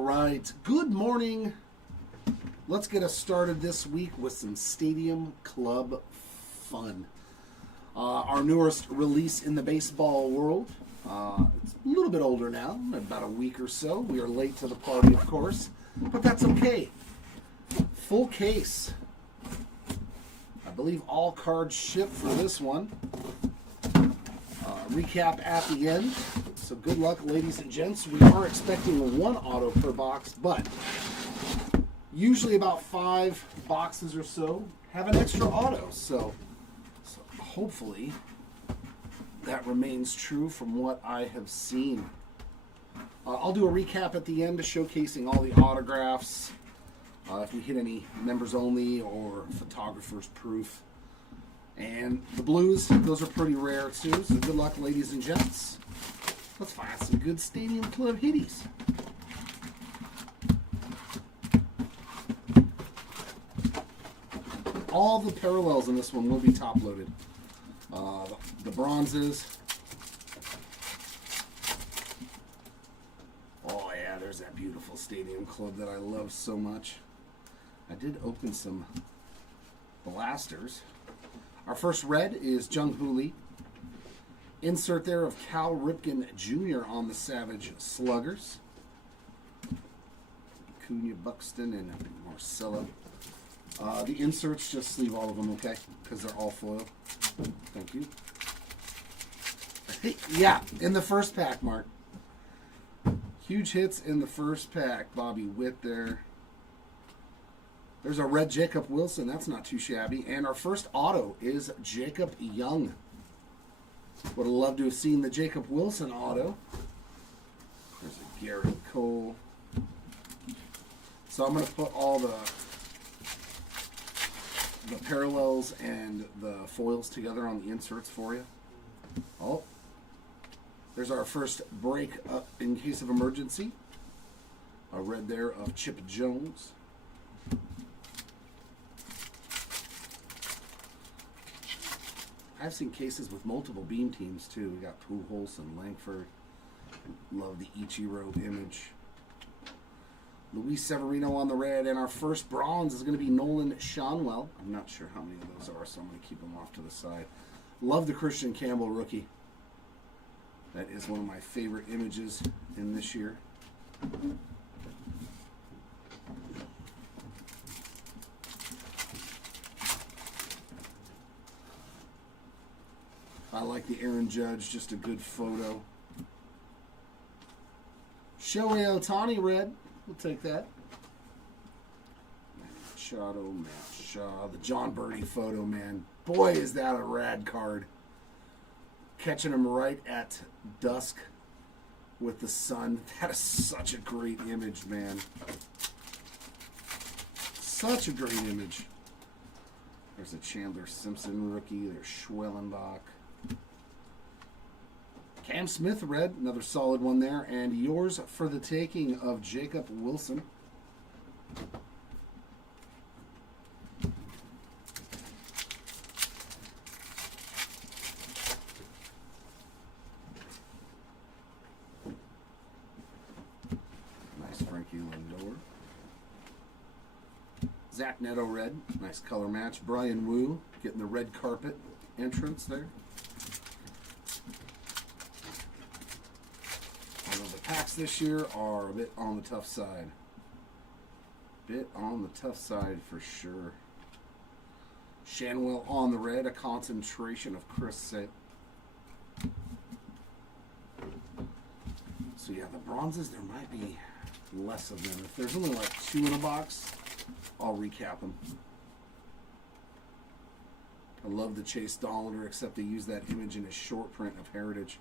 All right, good morning. Let's get us started this week with some Stadium Club fun. Our newest release in the baseball world. It's a little bit older now, about a week or so. We are late to the party, of course, but that's okay. Full case. I believe all cards shipped for this one. Recap at the end. So good luck, ladies and gents. We are expecting one auto per box, but usually about 5 boxes or so have an extra auto. So hopefully that remains true from what I have seen. I'll do a recap at the end, showcasing all the autographs. If we hit any members only or photographers proof. And the blues, those are pretty rare too. So good luck, ladies and gents. Let's find some good Stadium Club hitties. All the parallels in this one will be top loaded. The bronzes. Oh yeah, there's that beautiful Stadium Club that I love so much. I did open some blasters. Our first red is Jung Hoo Lee. Insert there of Cal Ripken Jr. on the Savage Sluggers. Cunha, Buxton, and Marcelo. The inserts, just leave all of them, okay? Because they're all foil. Thank you. Yeah, in the first pack, Mark. Huge hits in the first pack. Bobby Witt there. There's a red Jacob Wilson. That's not too shabby. And our first auto is Jacob Young. Would have loved to have seen the Jacob Wilson auto. There's a Garrett Cole. So I'm going to put all the parallels and the foils together on the inserts for you. Oh, there's our first break up in case of emergency. A red there of Chip Jones. I've seen cases with multiple beam teams too. We got Pujols and Langford. Love the Ichiro image. Luis Severino on the red, and our first bronze is going to be Nolan Schanuel. I'm not sure how many of those are, so I'm going to keep them off to the side. Love the Christian Campbell rookie. That is one of my favorite images in this year. I like the Aaron Judge, just a good photo. Shohei Ohtani red, we'll take that. Machado, Matt Shaw, the John Birdie photo, man. Boy, is that a rad card. Catching him right at dusk with the sun. That is such a great image, man. Such a great image. There's a Chandler Simpson rookie. There's Schwellenbach. Cam Smith red, another solid one there, and yours for the taking of Jacob Wilson. Nice Frankie Lindor. Zach Neto red, nice color match. Brian Wu getting the red carpet entrance there. Packs this year are a bit on the tough side. Bit on the tough side for sure. Schanuel on the red, a concentration of Chris Sale. So yeah, the bronzes, there might be less of them. If there's only like 2 in a box, I'll recap them. I love the Chase Dollander, except they use that image in a short print of Heritage.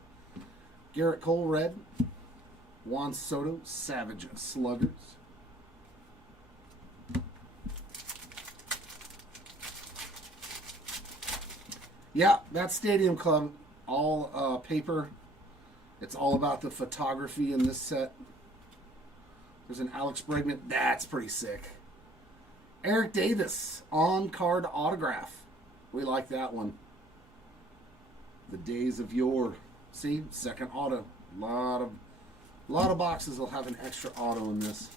Garrett Cole red. Juan Soto, Savage Sluggers. Yeah, that Stadium Club, all paper. It's all about the photography in this set. There's an Alex Bregman. That's pretty sick. Eric Davis, on-card autograph. We like that one. The days of yore. See, second auto. A lot of A lot of boxes will have an extra auto in this.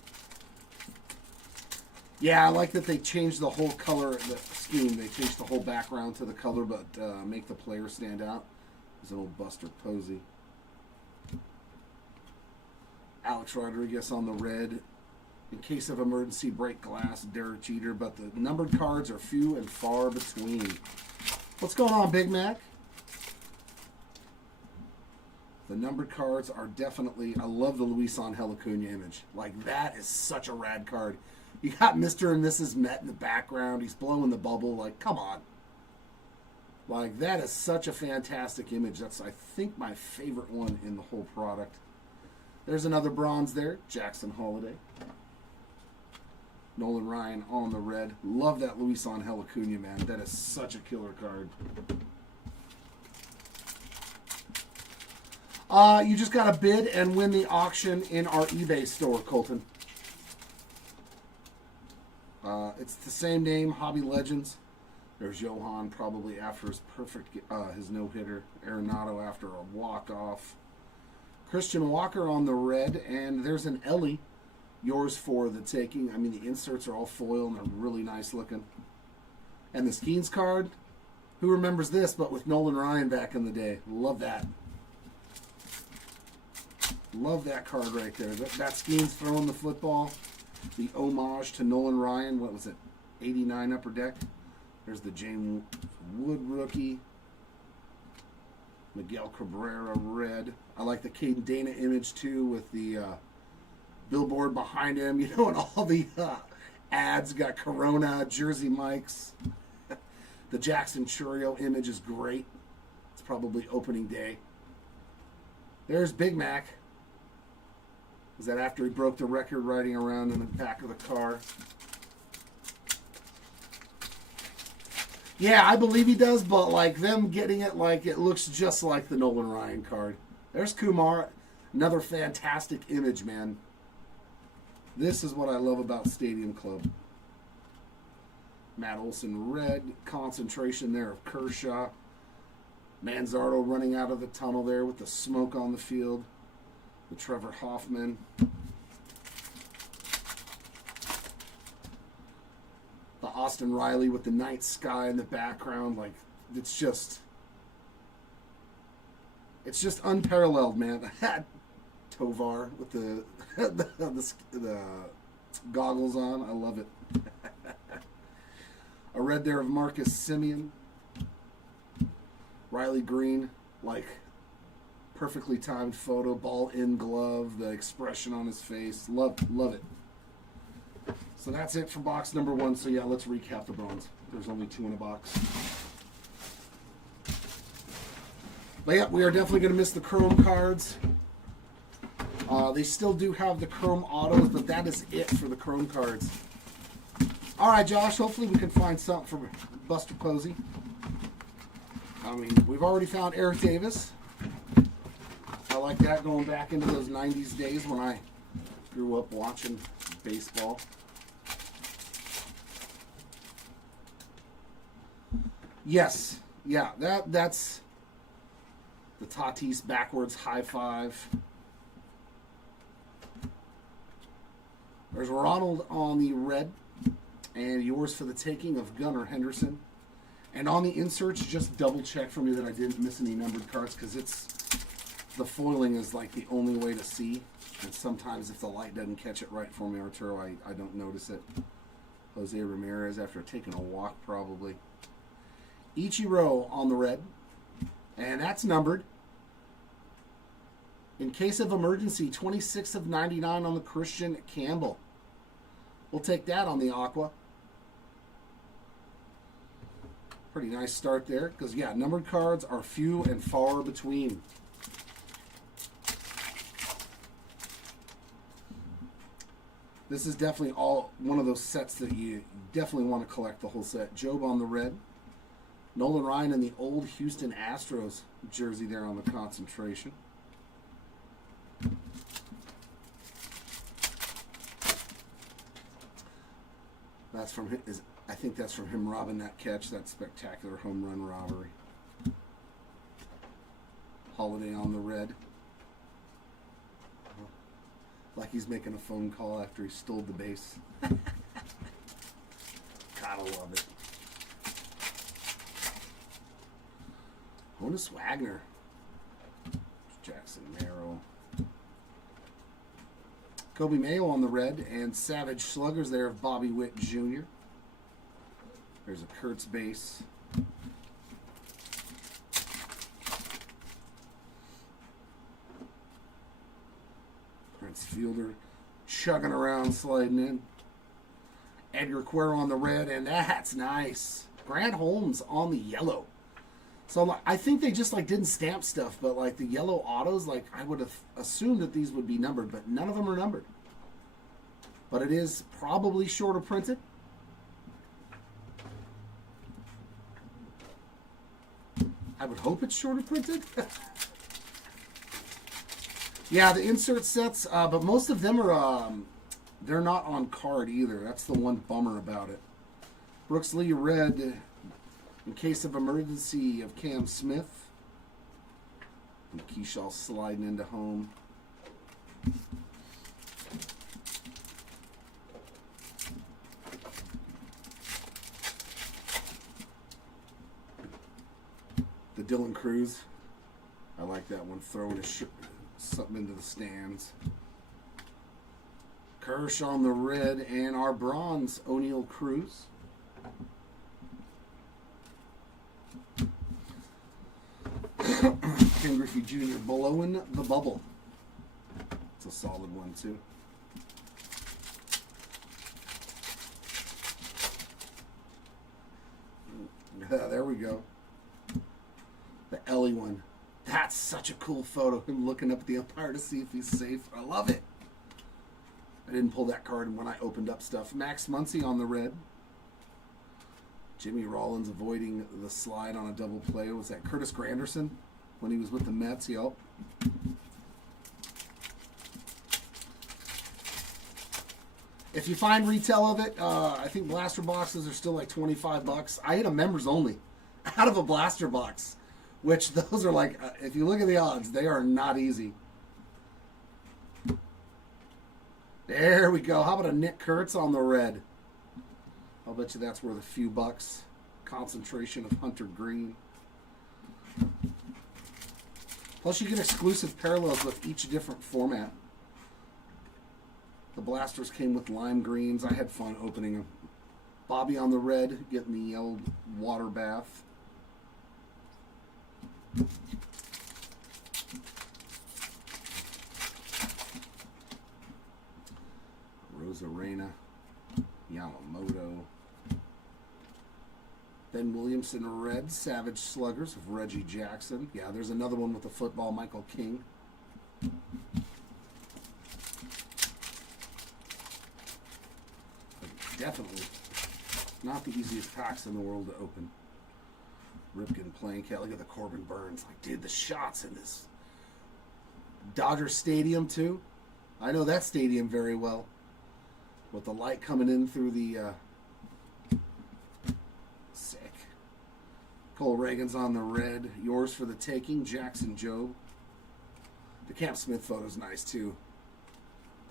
Yeah, I like that they changed the whole color, the scheme. They changed the whole background to the color, but make the player stand out. There's an old Buster Posey. Alex Rodriguez on the red. In case of emergency, break glass, Derek Jeter. But the numbered cards are few and far between. What's going on, Big Mac? The numbered cards are definitely... I love the Luis Angel Acuna image. Like, that is such a rad card. You got Mr. and Mrs. Met in the background. He's blowing the bubble. Like, come on. Like, that is such a fantastic image. That's, I think, my favorite one in the whole product. There's another bronze there. Jackson Holiday. Nolan Ryan on the red. Love that Luis Angel Acuna, man. That is such a killer card. You just got to bid and win the auction in our eBay store, Colton. It's the same name, Hobby Legends. There's Johan probably after his his no-hitter. Arenado after a walk-off. Christian Walker on the red. And there's an Ellie. Yours for the taking. I mean, the inserts are all foil and they're really nice looking. And the Skeens card. Who remembers this, but with Nolan Ryan back in the day. Love that. Love that card right there. That Skeens throwing the football. The homage to Nolan Ryan. What was it? 89 Upper Deck. There's the James Wood rookie. Miguel Cabrera red. I like the Caden Dana image too with the billboard behind him. You know, and all the ads got Corona, Jersey Mike's. The Jackson Churio image is great. It's probably opening day. There's Big Mac. Is that after he broke the record riding around in the back of the car? Yeah, I believe he does, but like them getting it, like it looks just like the Nolan Ryan card. There's Kumar. Another fantastic image, man. This is what I love about Stadium Club. Matt Olson red. Concentration there of Kershaw. Manzardo running out of the tunnel there with the smoke on the field. The Trevor Hoffman. The Austin Riley with the night sky in the background. Like, it's just unparalleled, man. Tovar with the the goggles on. I love it. A red there of Marcus Semien. Riley Green, like, perfectly timed photo, ball in glove, the expression on his face. Love it. So that's it for box number 1. So yeah, let's recap the bronze. There's only 2 in a box. But yeah, we are definitely going to miss the chrome cards. They still do have the chrome autos, but that is it for the chrome cards. All right, Josh, hopefully we can find something for Buster Posey. I mean, we've already found Eric Davis. I like that, going back into those 90s days when I grew up watching baseball. Yes. Yeah, that's the Tatis backwards high five. There's Ronald on the red. And yours for the taking of Gunnar Henderson. And on the inserts, just double check for me that I didn't miss any numbered cards, because the foiling is like the only way to see. And sometimes if the light doesn't catch it right for me, Arturo, I don't notice it. Jose Ramirez after taking a walk, probably. Ichiro on the red. And that's numbered. In case of emergency, 26 of 99 on the Christian Campbell. We'll take that on the Aqua. Pretty nice start there, because yeah, numbered cards are few and far between. This is definitely one of those sets that you definitely want to collect the whole set. Job on the red. Nolan Ryan in the old Houston Astros jersey there on the concentration. That's from his, I think that's from him robbing that catch, that spectacular home run robbery. Holiday on the red. Like he's making a phone call after he stole the base. Gotta love it. Honus Wagner. Jackson Merrill. Kobe Mayo on the red, and Savage Sluggers there of Bobby Witt Jr. There's a Kurtz base. Prince Fielder chugging around, sliding in. Edgar Quero on the red, and that's nice. Grant Holmes on the yellow. So I think they just like didn't stamp stuff, but like the yellow autos, like I would have assumed that these would be numbered, but none of them are numbered. But it is probably shorter printed. I would hope it's shorter printed. Yeah, the insert sets, but most of them are, they're not on card either. That's the one bummer about it. Brooks Lee red, in case of emergency, of Cam Smith. And Keyshaw sliding into home. The Dylan Cruz. I like that one. Throwing something into the stands. Kirsch on the red, and our bronze, O'Neal Cruz. Ken Griffey Jr. blowing the bubble. It's a solid one, too. There we go. The Ellie one. That's such a cool photo. Him looking up at the umpire to see if he's safe. I love it. I didn't pull that card when I opened up stuff. Max Muncy on the red. Jimmy Rollins avoiding the slide on a double play. Was that Curtis Granderson when he was with the Mets? Yep. If you find retail of it, I think blaster boxes are still like $25. I hit a members only out of a blaster box, which those are like, if you look at the odds, they are not easy. There we go. How about a Nick Kurtz on the red? I'll bet you that's worth a few bucks. Concentration of Hunter Green. Plus you get exclusive parallels with each different format. The blasters came with lime greens. I had fun opening them. Bobby on the red, getting the old water bath. Rosarena, Yamamoto. Ben Williamson red, Savage Sluggers of Reggie Jackson. Yeah, there's another one with the football, Michael King. Definitely not the easiest packs in the world to open. Ripken playing cat. Look at the Corbin Burns. Like, dude, the shots in this Dodger Stadium too. I know that stadium very well. With the light coming in through the sick. Cole Reagan's on the red. Yours for the taking, Jackson Joe. The Cam Smith photo's nice too.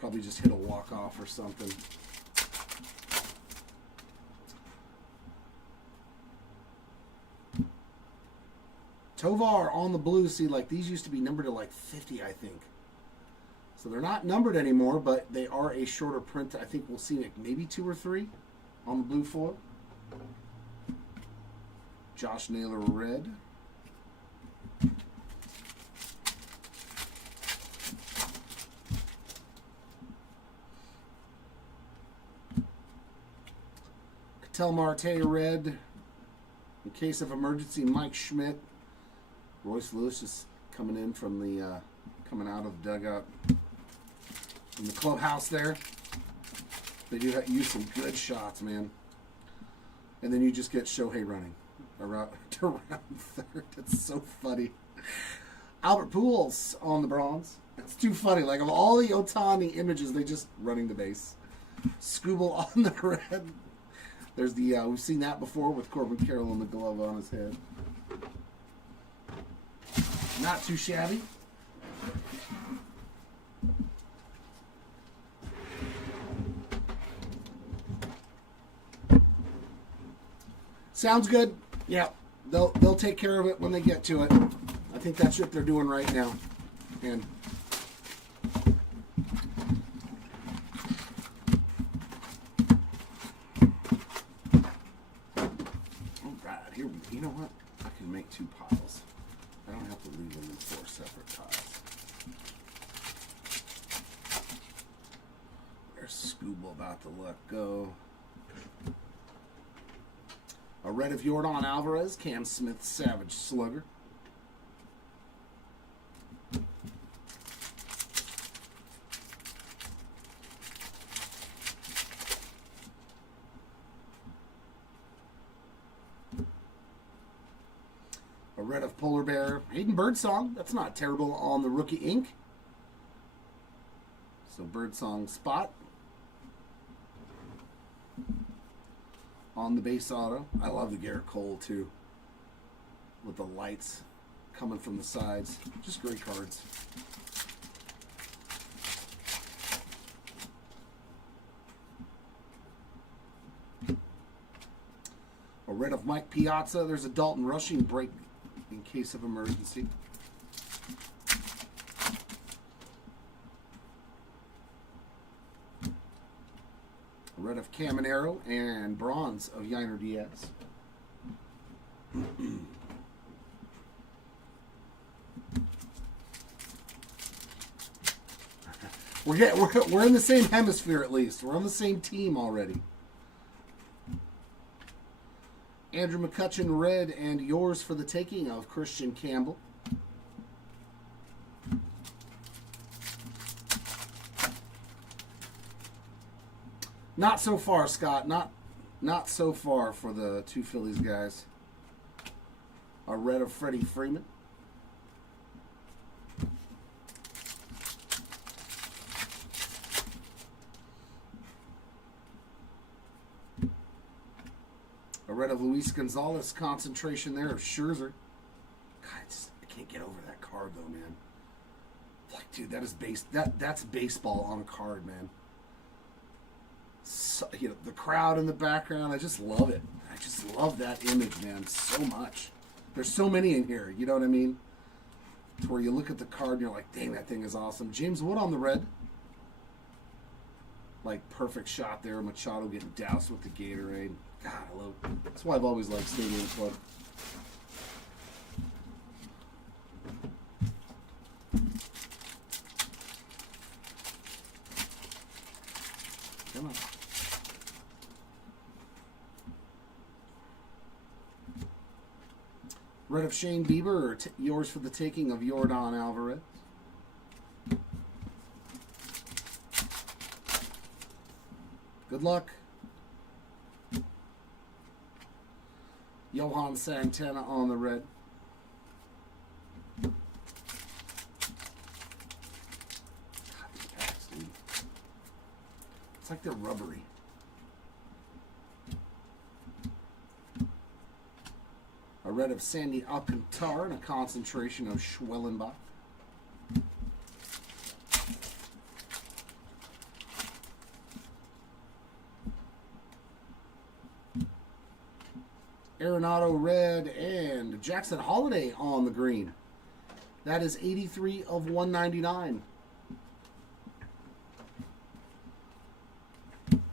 Probably just hit a walk-off or something. Tovar on the blue. See, like these used to be numbered to like 50, I think. So they're not numbered anymore, but they are a shorter print. I think we'll see like maybe 2 or 3 on the blue foil. Josh Naylor red. Ketel Marte red. In case of emergency, Mike Schmidt. Royce Lewis just coming in from the coming out of the dugout in the clubhouse there. They do use some good shots, man. And then you just get Shohei running around third. It's so funny. Albert Pujols on the bronze. It's too funny. Like of all the Ohtani images, they just running the base. Scooble on the red. There's the we've seen that before with Corbin Carroll and the glove on his head. Not too shabby. Sounds good. Yeah, they'll take care of it when they get to it. I think that's what they're doing right now. And all right, here. You know what? I can make 2 piles. I don't have to leave them in 4 separate piles. There's Scooble about to let go. A red of Jordan Alvarez, Cam Smith, Savage Slugger. A red of Polar Bear, Hayden Birdsong. That's not terrible on the rookie ink. So Birdsong spot. On the base auto. I love the Garrett Cole too. With the lights coming from the sides. Just great cards. A red of Mike Piazza. There's a Dalton Rushing break in case of emergency. Red of Caminero and bronze of Yainer Diaz. We're in the same hemisphere at least. We're on the same team already. Andrew McCutcheon red and yours for the taking of Christian Campbell. Not so far, Scott. Not so far for the 2 Phillies guys. A red of Freddie Freeman. A red of Luis Gonzalez. Concentration there of Scherzer. God, I can't get over that card though, man. Like, dude, that is that's baseball on a card, man. So, you know, the crowd in the background, I just love it. I just love that image, man, so much. There's so many in here, you know what I mean? It's where you look at the card and you're like, dang, that thing is awesome. James Wood on the red. Like, perfect shot there. Machado getting doused with the Gatorade. God, I love it. That's why I've always liked Stadium Club. Come on. Red of Shane Bieber, or yours for the taking of Jordan Alvarez. Good luck. Johan Santana on the red. God, these packs, dude. It's like they're rubbery. A red of Sandy Alcantara and a concentration of Schwellenbach. Arenado red and Jackson Holiday on the green. That is 83 of 199.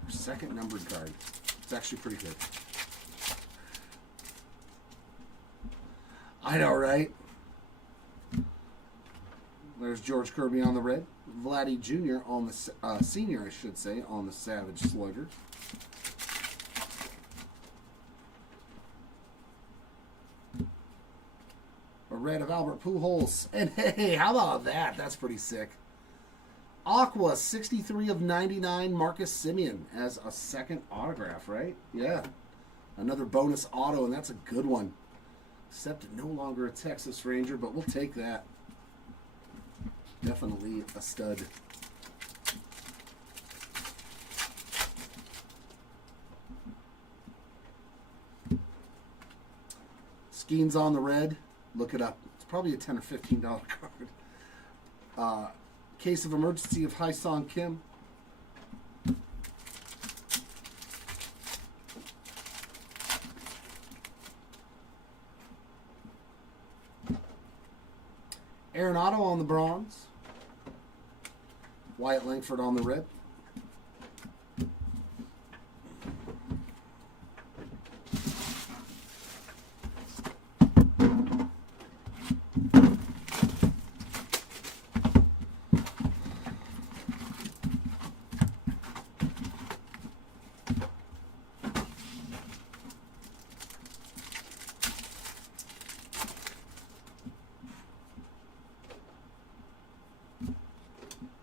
Second numbered card. It's actually pretty good. I know, right? There's George Kirby on the red. Vladdy Jr. on the senior, I should say, on the Savage Slugger. A red of Albert Pujols. And hey, how about that? That's pretty sick. Aqua, 63 of 99, Marcus Semien as a second autograph, right? Yeah. Another bonus auto, and that's a good one. Except no longer a Texas Ranger, but we'll take that. Definitely a stud. Skeens on the red. Look it up. It's probably a $10 or $15 card. Case of emergency of Hai-Song Kim. Arenado on the bronze. Wyatt Langford on the red.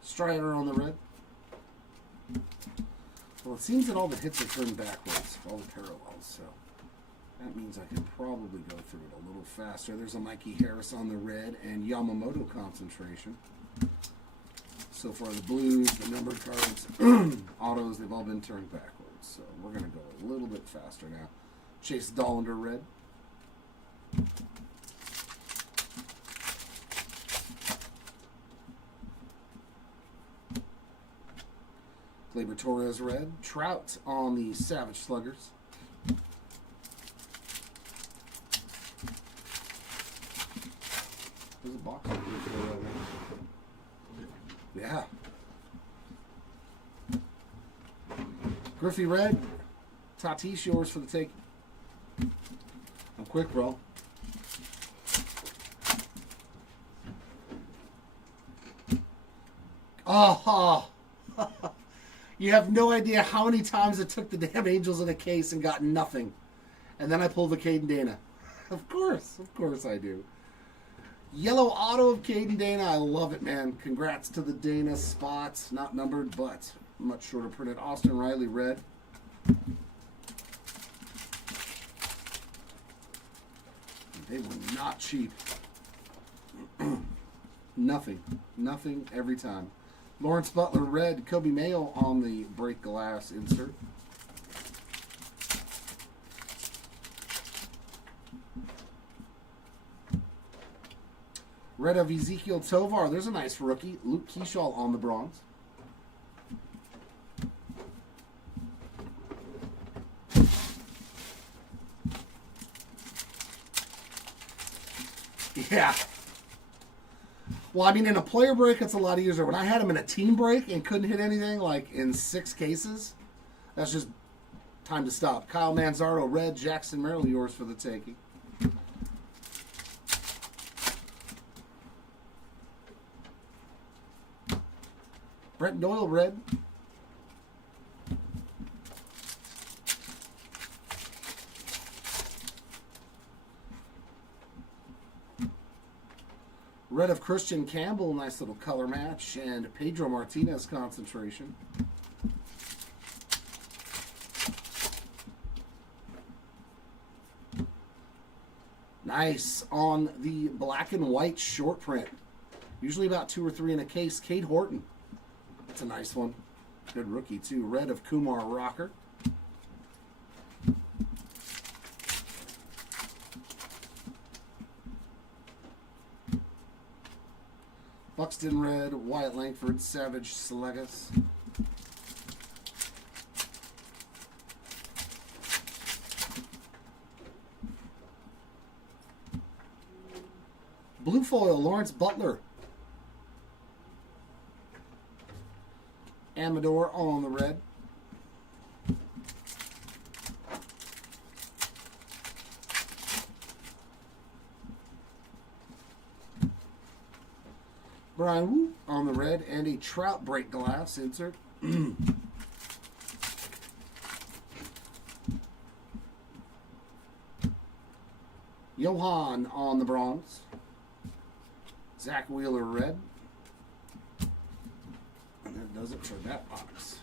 Strider on the red. Well, it seems that all the hits are turned backwards, all the parallels, so that means I can probably go through it a little faster. There's a Mikey Harris on the red and Yamamoto concentration. So far, the blues, the numbered cards, autos, they've all been turned backwards. So we're going to go a little bit faster now. Chase Dollander red. Gleyber Torres red. Trout on the Savage Sluggers. There's a box over here for right now. Yeah. Griffey red. Tatis, yours for the take. I'm quick, bro. Oh, you have no idea how many times I took the damn Angels in a case and got nothing. And then I pulled the Caden Dana. Of course I do. Yellow auto of Caden Dana. I love it, man. Congrats to the Dana spots. Not numbered, but much shorter printed. Austin Riley red. They were not cheap. Nothing every time. Lawrence Butler red. Kobe Mayo on the break glass insert. Red of Ezekiel Tovar. There's a nice rookie. Luke Keyshaw on the bronze. Yeah. Well, I mean, in a player break, it's a lot easier. When I had him in a team break and couldn't hit anything, like in 6 cases, that's just time to stop. Kyle Manzaro, red. Jackson Merrill, yours for the taking. Brent Doyle, red. Red of Christian Campbell, nice little color match. And Pedro Martinez concentration. Nice on the black and white short print. Usually about 2 or 3 in a case. Cade Horton. That's a nice one. Good rookie, too. Red of Kumar Rocker. Buxton red. Wyatt Langford. Savage Sluggers. Blue foil. Lawrence Butler. Amador on the red. Brian Wu on the red, and a Trout break glass insert. Johan on the bronze. Zach Wheeler red. And that does it for that box.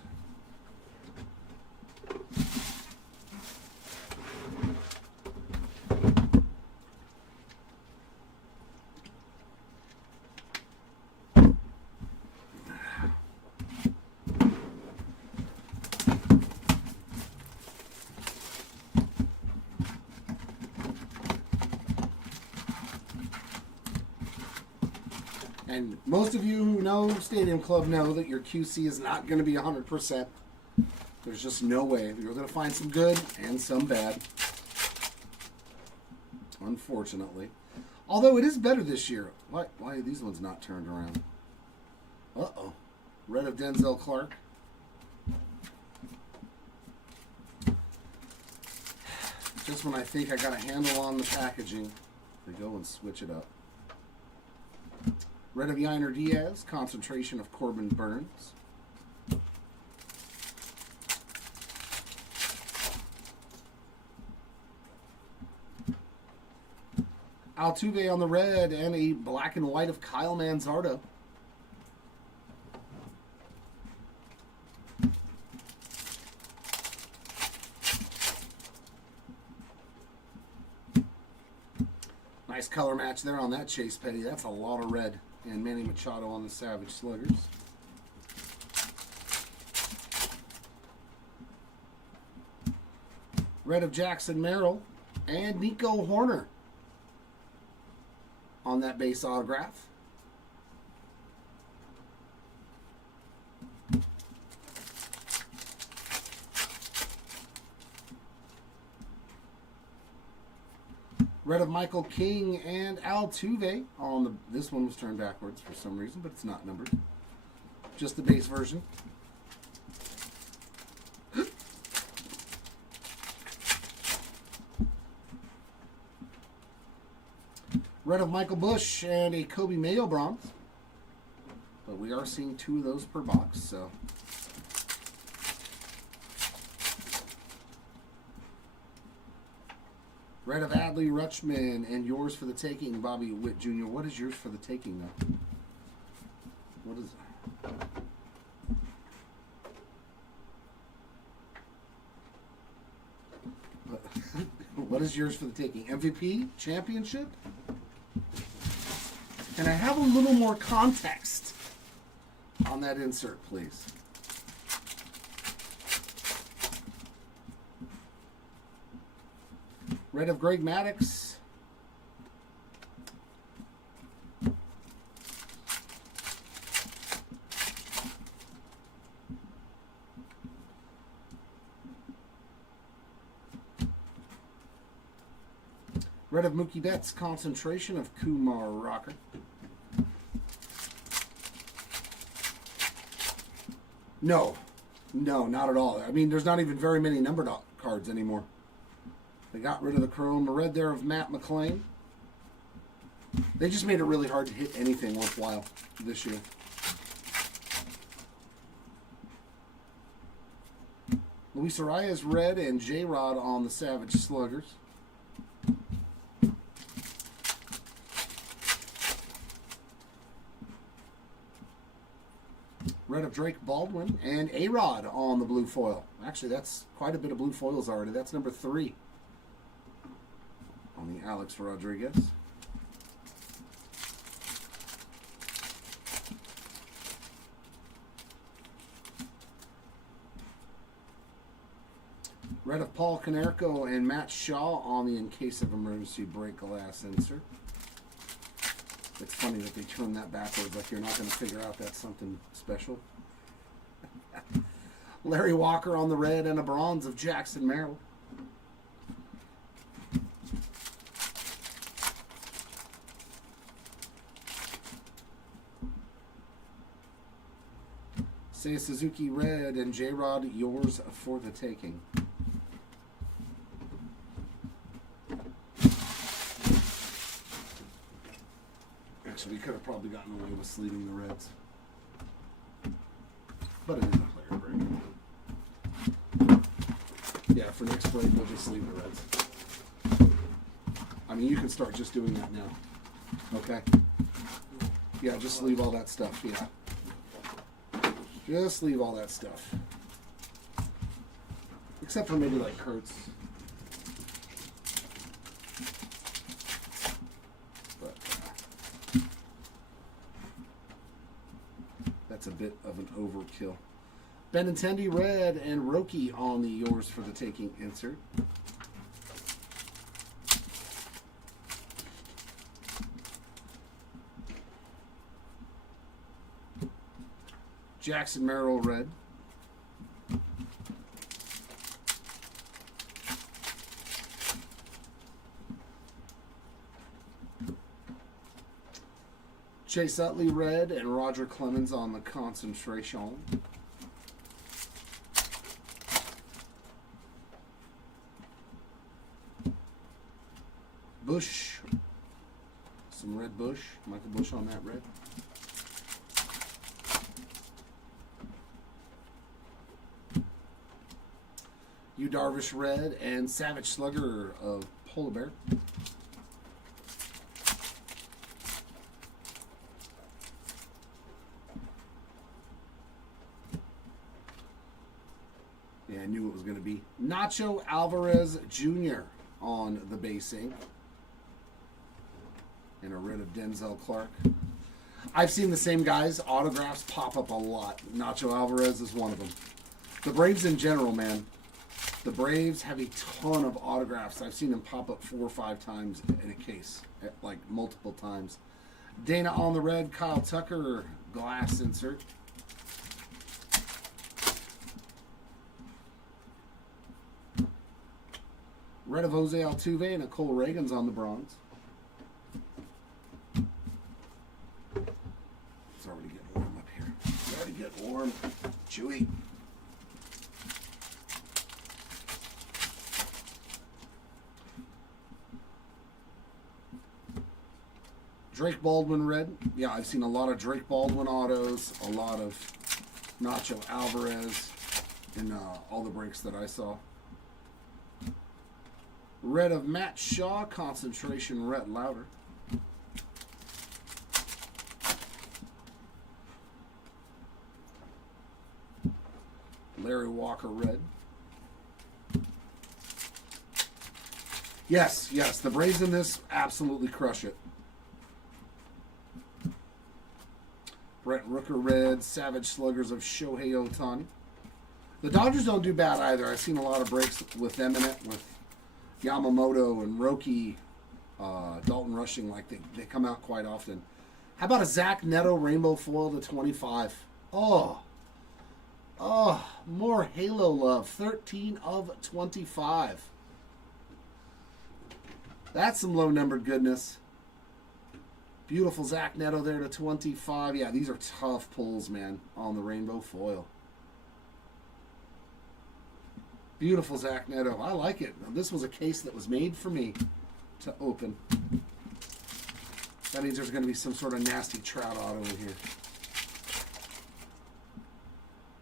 And most of you who know Stadium Club know that your QC is not going to be 100%. There's just no way. You're going to find some good and some bad. Unfortunately. Although it is better this year. Why are these ones not turned around? Uh-oh. Red of Denzel Clark. Just when I think I got a handle on the packaging, they go and switch it up. Red of Yiner Diaz, concentration of Corbin Burns. Altuve on the red, and a black and white of Kyle Manzardo. Nice color match there on that Chase Petty. That's a lot of red. And Manny Machado on the Savage Sluggers. Red of Jackson Merrill, and Nico Horner on that base autograph. Red of Michael King and Altuve on the. This one was turned backwards for some reason, but it's not numbered. Just the base version. Red of Michael Busch and a Kobe Mayo bronze. But we are seeing 2 of those per box, so. Red of Adley Rutschman, and yours for the taking, Bobby Witt Jr. What is yours for the taking now? What is what is yours for the taking? MVP? Championship? Can I have a little more context on that insert, please? Red of Greg Maddux. Red of Mookie Betts, concentration of Kumar Rocker. No, not at all. I mean, there's not even very many numbered cards anymore. They got rid of the chrome. A red there of Matt McClain. They just made it really hard to hit anything worthwhile this year. Luis Arias red and J-Rod on the Savage Sluggers. Red of Drake Baldwin and A-Rod on the blue foil. Actually, that's quite a bit of blue foils already. That's number 3 on the Alex Rodriguez. Red of Paul Konerko and Matt Shaw on the In Case of Emergency Break Glass insert. It's funny that they turn that backwards, like you're not going to figure out that's something special. Larry Walker on the red and a bronze of Jackson Merrill. Seiya Suzuki red and J-Rod, yours for the taking. Actually, we could have probably gotten away with sleeving the reds. But it is a player break. Yeah, for next break, we'll just sleeve the reds. I mean, you can start just doing that now. Okay? Yeah, just leave all that stuff, yeah. Just leave all that stuff. Except for maybe like Kurtz. But that's a bit of an overkill. Benintendi red and Roki on the yours for the taking insert. Jackson Merrill red. Chase Utley red and Roger Clemens on the concentration. Bush. Some red Bush. Michael Bush on that red. Yu Darvish red and Savage Slugger of Polar Bear. Yeah, I knew it was going to be Nacho Alvarez Jr. on the base ink. And a red of Denzel Clark. I've seen the same guys' autographs pop up a lot. Nacho Alvarez is one of them. The Braves in general, man. The Braves have a ton of autographs. I've seen them pop up 4 or 5 times in a case, like multiple times. Dana on the red, Kyle Tucker, glass insert. Red of Jose Altuve and Nicole Reagan's on the bronze. It's already getting warm up here. It's already getting warm. Chewy. Drake Baldwin red. Yeah, I've seen a lot of Drake Baldwin autos, a lot of Nacho Alvarez in all the breaks that I saw. Red of Matt Shaw, concentration Rhett Lauder. Larry Walker red. Yes, the Braves in this absolutely crush it. Brent Rooker red, Savage Sluggers of Shohei Ohtani. The Dodgers don't do bad either. I've seen a lot of breaks with them in it, with Yamamoto and Roki, Dalton Rushing, like they come out quite often. How about a Zach Neto rainbow foil to 25? Oh, more Halo love. 13 of 25. That's some low-numbered goodness. Beautiful Zach Neto there to 25. Yeah, these are tough pulls, man, on the rainbow foil. Beautiful Zach Neto. I like it. Now, this was a case that was made for me to open. That means there's going to be some sort of nasty Trout auto in here.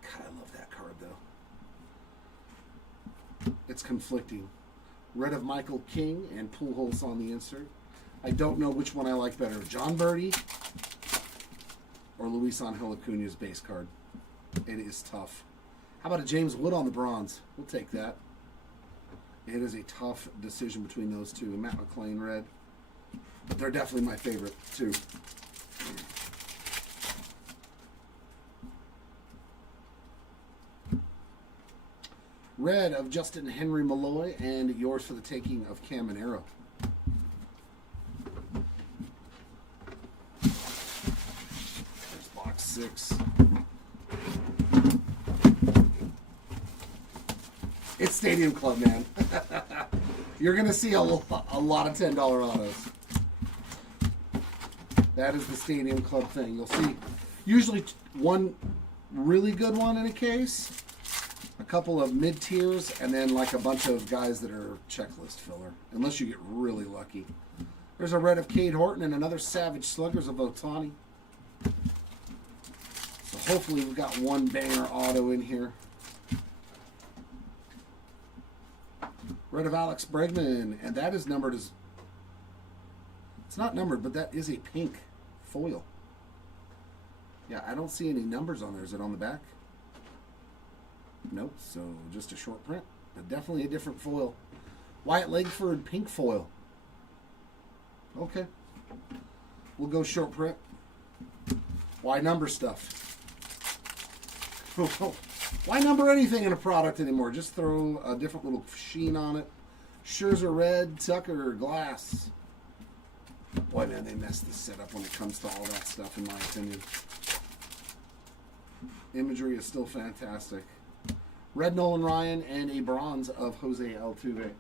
God, I love that card, though. It's conflicting. Red of Michael King and Pujols on the insert. I don't know which one I like better, John Birdie or Luis Angel Acuña's base card. It is tough. How about a James Wood on the bronze? We'll take that. It is a tough decision between those two. Matt McClain red. But they're definitely my favorite, too. Red of Justin Henry Malloy and yours for the taking of Cam Monero. There's box 6. It's Stadium Club, man. You're going to see a lot of $10 autos. That is the Stadium Club thing. You'll see usually one really good one in a case, a couple of mid-tiers, and then like a bunch of guys that are checklist filler, unless you get really lucky. There's a red of Cade Horton and another Savage Sluggers of Ohtani. So hopefully we've got one banger auto in here. Red of Alex Bregman, and that is numbered as... It's not numbered, but that is a pink foil. Yeah, I don't see any numbers on there. Is it on the back? Nope, so just a short print, but definitely a different foil. Wyatt Legford, pink foil. Okay. We'll go short print. Why number stuff? Why number anything in a product anymore? Just throw a different little sheen on it. Scherzer red, Tucker glass. Boy, man, they messed this setup when it comes to all that stuff, in my opinion. Imagery is still fantastic. Red Nolan Ryan and a bronze of Jose Altuve.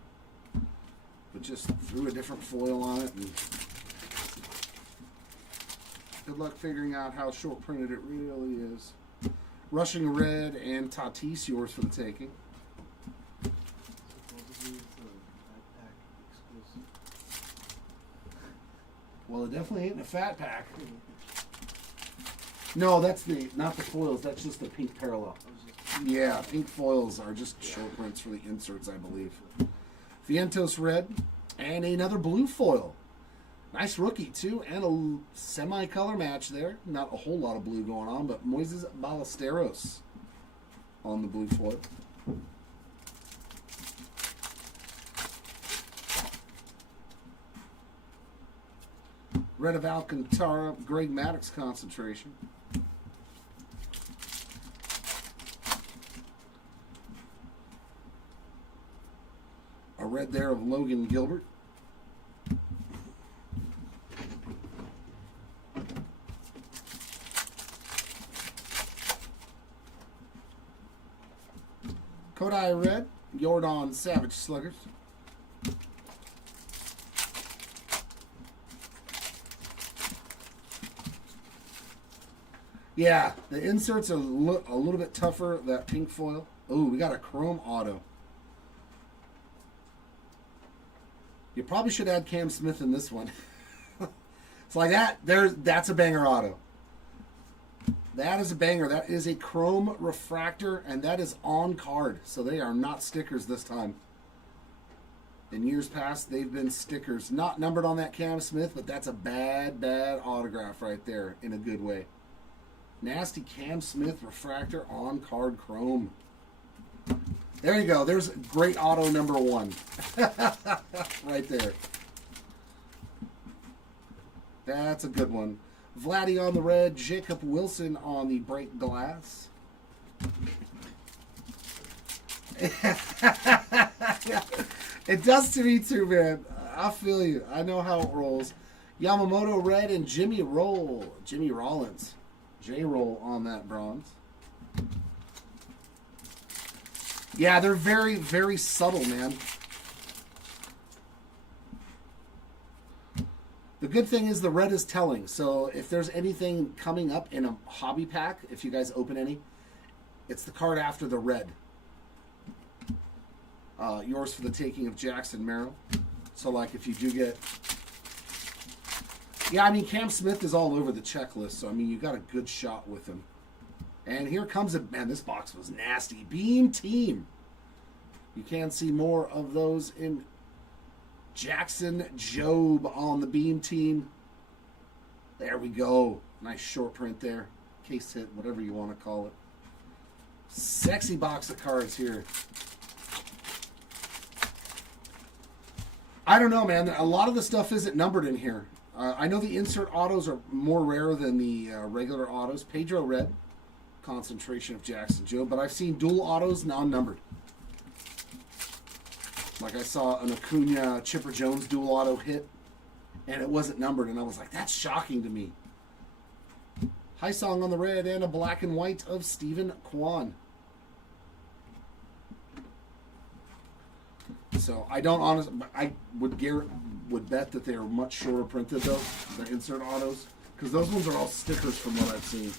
But just threw a different foil on it. And Good luck figuring out how short printed it really is. Rushing Red and Tatis, yours for the taking. Well, it definitely ain't in a fat pack. No, that's not the foils. That's just the pink parallel. Yeah, pink foils are just short prints for the inserts, I believe. Vientos Red and another blue foil. Nice rookie, too, and a semi-color match there. Not a whole lot of blue going on, but Moises Ballesteros on the blue foil. Red of Alcantara, Greg Maddux concentration. A red there of Logan Gilbert. Kodai Red, Yordan Savage Sluggers. Yeah, the inserts are a little bit tougher, that pink foil. Oh, we got a chrome auto. You probably should add Cam Smith in this one. It's like that. That's a banger auto. That is a banger. That is a chrome refractor, and that is on card. So they are not stickers this time. In years past, they've been stickers. Not numbered on that Cam Smith, but that's a bad, bad autograph right there in a good way. Nasty Cam Smith refractor on card chrome. There you go. There's great auto number 1. Right there. That's a good one. Vladdy on the red. Jacob Wilson on the break glass. It does to me too, man. I feel you. I know how it rolls. Yamamoto red and Jimmy Rollins. J-roll on that bronze. Yeah, they're very, very subtle, man. The good thing is the red is telling. So if there's anything coming up in a hobby pack, if you guys open any, it's the card after the red. Yours for the taking of Jackson Merrill. So like if you do get... Yeah, I mean, Cam Smith is all over the checklist. So, I mean, you got a good shot with him. And here comes a... Man, this box was nasty. Beam Team. You can see more of those in Jackson Job on the Beam Team. There we go. Nice short print there. Case hit, whatever you want to call it. Sexy box of cards here. I don't know, man. A lot of the stuff isn't numbered in here. I know the insert autos are more rare than the regular autos. Pedro Red, concentration of Jackson Joe, but I've seen dual autos non-numbered. Like I saw an Acuna Chipper Jones dual auto hit, and it wasn't numbered, and I was like, that's shocking to me. High Song on the red and a black and white of Stephen Kwan. So I don't honestly, I would bet that they are much shorter printed though, the insert autos, because those ones are all stickers from what I've seen.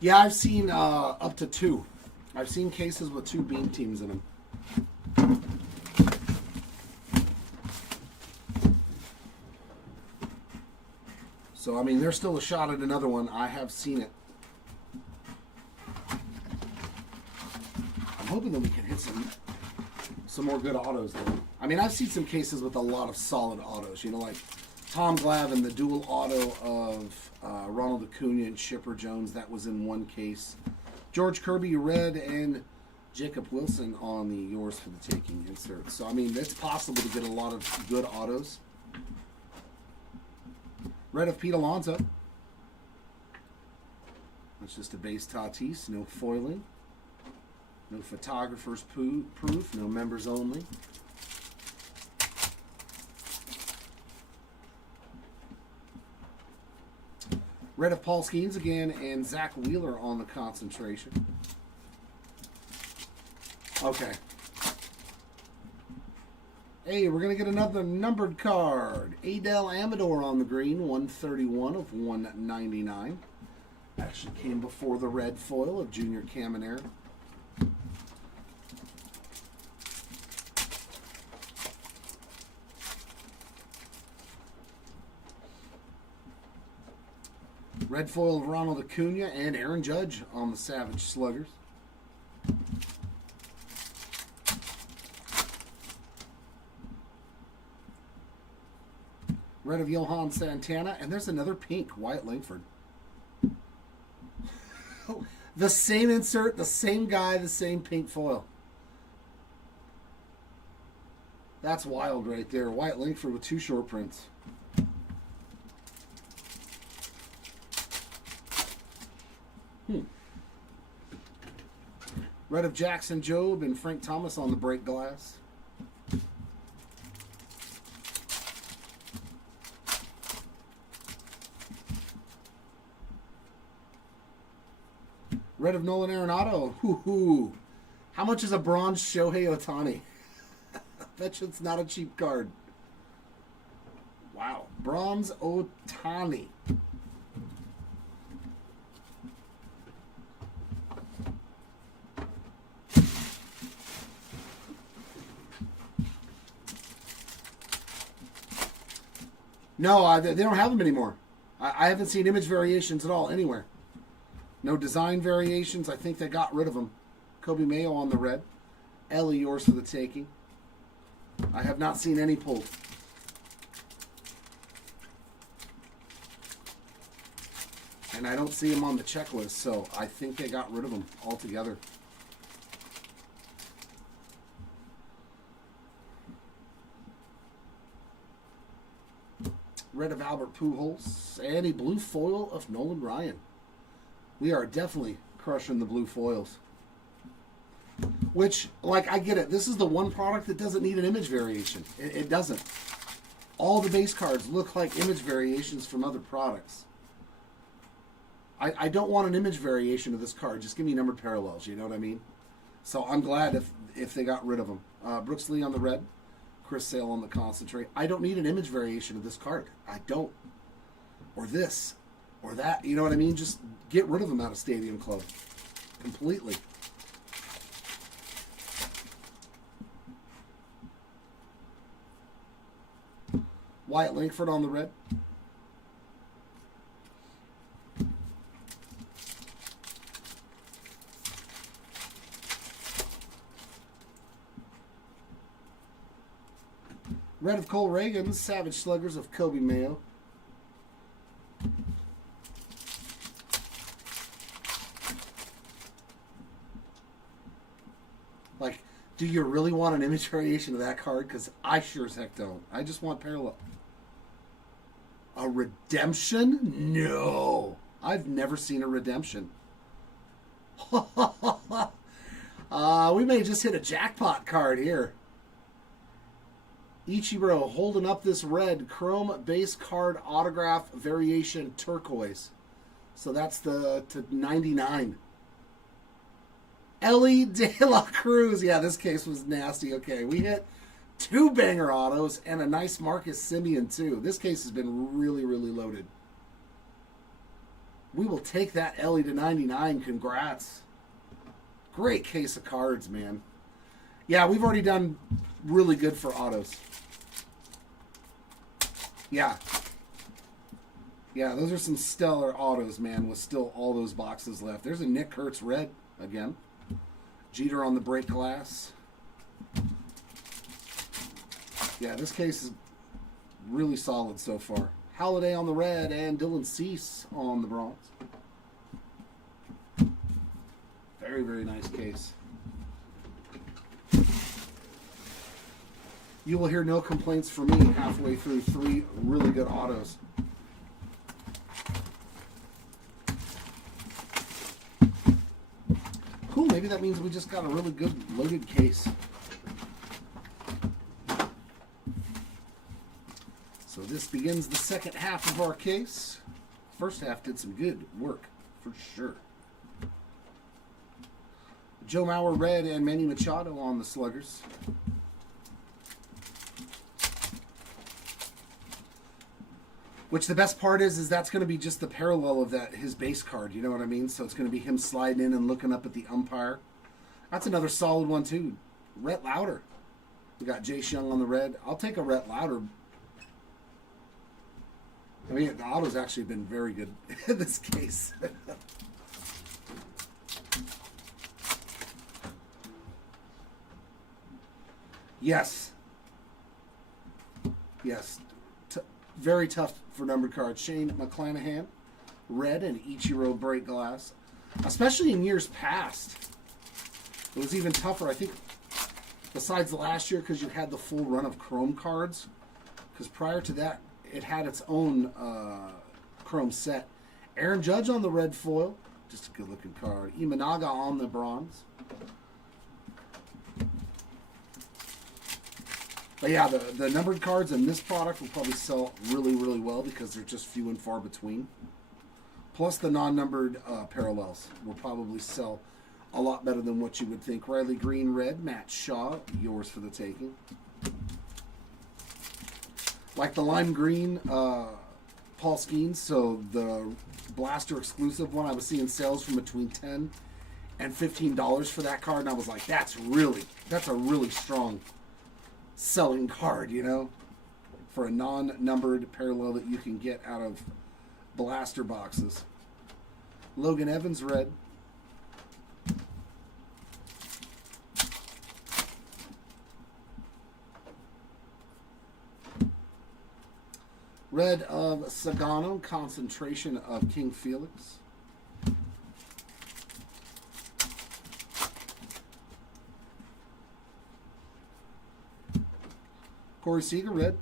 Yeah, I've seen up to 2. I've seen cases with 2 Beam Teams in them. So, I mean, there's still a shot at another one. I have seen it. I'm hoping that we can hit some more good autos, though. I mean, I've seen some cases with a lot of solid autos. You know, like Tom Glavine, the dual auto of Ronald Acuna and Chipper Jones. That was in one case. George Kirby red and Jacob Wilson on the yours for the taking insert. So, I mean, it's possible to get a lot of good autos. Red of Pete Alonso. That's just a base Tatis. No foiling. No photographer's proof. No members only. Red of Paul Skeens again and Zach Wheeler on the concentration. Okay. Hey, we're going to get another numbered card. Adel Amador on the green, 131 of 199. Actually came before the red foil of Junior Caminero. Red foil of Ronald Acuna and Aaron Judge on the Savage Sluggers. Red of Johan Santana, and there's another pink, Wyatt Langford. The same insert, the same guy, the same pink foil. That's wild right there. Wyatt Langford with 2 short prints. Red of Jackson Jobe and Frank Thomas on the break glass. Red of Nolan Arenado. Hoo-hoo. How much is a bronze Shohei Ohtani? I bet you it's not a cheap card. Wow. Bronze Ohtani. No, they don't have them anymore. I haven't seen image variations at all anywhere. No design variations. I think they got rid of them. Kobe Mayo on the red. Ellie, yours for the taking. I have not seen any pulled. And I don't see them on the checklist, so I think they got rid of them altogether. Red of Albert Pujols and a blue foil of Nolan Ryan. We are definitely crushing the blue foils. Which, like, I get it. This is the one product that doesn't need an image variation. It doesn't. All the base cards look like image variations from other products. I don't want an image variation of this card. Just give me numbered parallels, you know what I mean? So I'm glad if they got rid of them. Brooks Lee on the red. Chris Sale on the concentrate. I don't need an image variation of this card. I don't. Or this. Or that. You know what I mean? Just get rid of them out of Stadium Club. Completely. Wyatt Langford on the red. Red of Cole Reagan, Savage Sluggers of Kobe Mayo. Like, do you really want an image variation of that card? Because I sure as heck don't. I just want parallel. A redemption? No. I've never seen a redemption. We may just hit a jackpot card here. Ichiro holding up this red chrome base card autograph variation turquoise. So that's the to 99. Ellie De La Cruz. Yeah, this case was nasty. Okay, we hit 2 banger autos and a nice Marcus Semien too. This case has been really, really loaded. We will take that Ellie to 99. Congrats. Great case of cards, man. Yeah, we've already done really good for autos. Yeah. Yeah, those are some stellar autos, man, with still all those boxes left. There's a Nick Kurtz red again. Jeter on the break glass. Yeah, this case is really solid so far. Halladay on the red and Dylan Cease on the bronze. Very, very nice case. You will hear no complaints from me halfway through 3 really good autos. Cool, maybe that means we just got a really good loaded case. So this begins the second half of our case. First half did some good work, for sure. Joe Mauer red and Manny Machado on the Sluggers. Which the best part is that's going to be just the parallel of his base card. You know what I mean? So it's going to be him sliding in and looking up at the umpire. That's another solid one too. Rhett Lauder. We got Jace Young on the red. I'll take a Rhett Lauder. I mean, the auto's actually been very good in this case. Yes. Yes. Very tough for numbered cards. Shane McClanahan, red, and Ichiro break glass. Especially in years past. It was even tougher, I think, besides last year, because you had the full run of Chrome cards. Because prior to that, it had its own Chrome set. Aaron Judge on the red foil. Just a good-looking card. Imanaga on the bronze. But yeah, the numbered cards in this product will probably sell really, really well because they're just few and far between. Plus the non-numbered parallels will probably sell a lot better than what you would think. Riley Green red, Matt Shaw, yours for the taking. Like the lime green Paul Skeens, so the Blaster exclusive one, I was seeing sales from between $10 and $15 for that card, and I was like, that's a really strong selling card, you know, for a non-numbered parallel that you can get out of blaster boxes. Logan Evans red. Red of Sagano, concentration of King Felix. Corey Seager, red.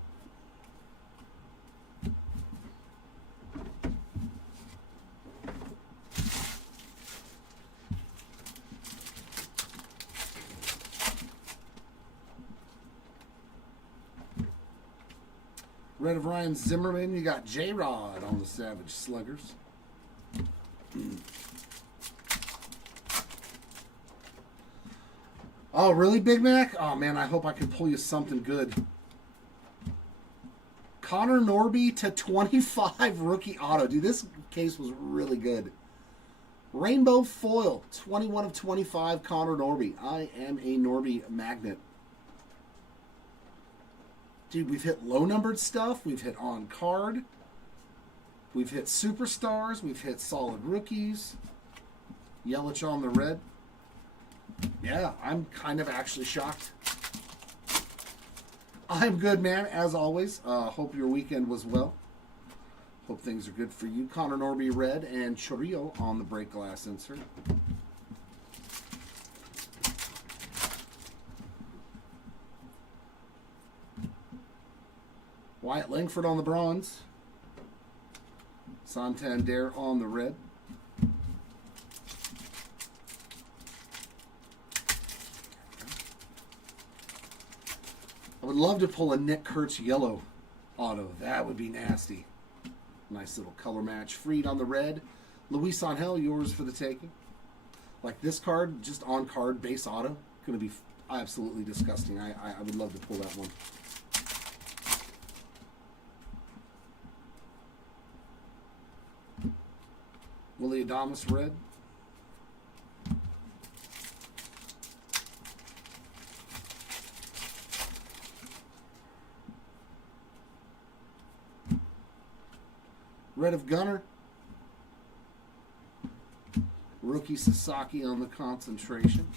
Red of Ryan Zimmerman. You got J-Rod on the Savage Sluggers. Oh, really, Big Mac? Oh, man, I hope I can pull you something good. Connor Norby to 25 rookie auto. Dude, this case was really good. Rainbow foil, 21 of 25, Connor Norby. I am a Norby magnet. Dude, we've hit low-numbered stuff. We've hit on-card. We've hit superstars. We've hit solid rookies. Yelich on the red. Yeah, I'm kind of actually shocked. I'm good, man, as always. Hope your weekend was well. Hope things are good for you. Connor Norby red and Chorillo on the break glass insert. Wyatt Langford on the bronze. Santander on the red. I would love to pull a Nick Kurtz yellow auto. That would be nasty. Nice little color match. Freed on the red. Luis Angel, yours for the taking. Like this card, just on card, base auto. Going to be absolutely disgusting. I would love to pull that one. Willie Adames red. Red of Gunner. Rookie Sasaki on the concentration.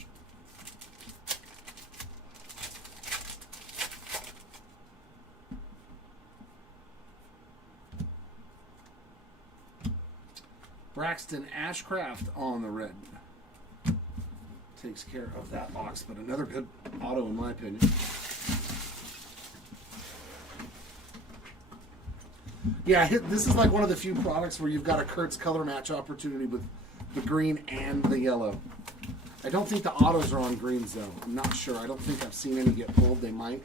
Braxton Ashcraft on the red. Takes care of that box, but another good auto in my opinion. Yeah, this is like one of the few products where you've got a Kurtz color match opportunity with the green and the yellow. I don't think the autos are on greens, though. I'm not sure. I don't think I've seen any get pulled. They might.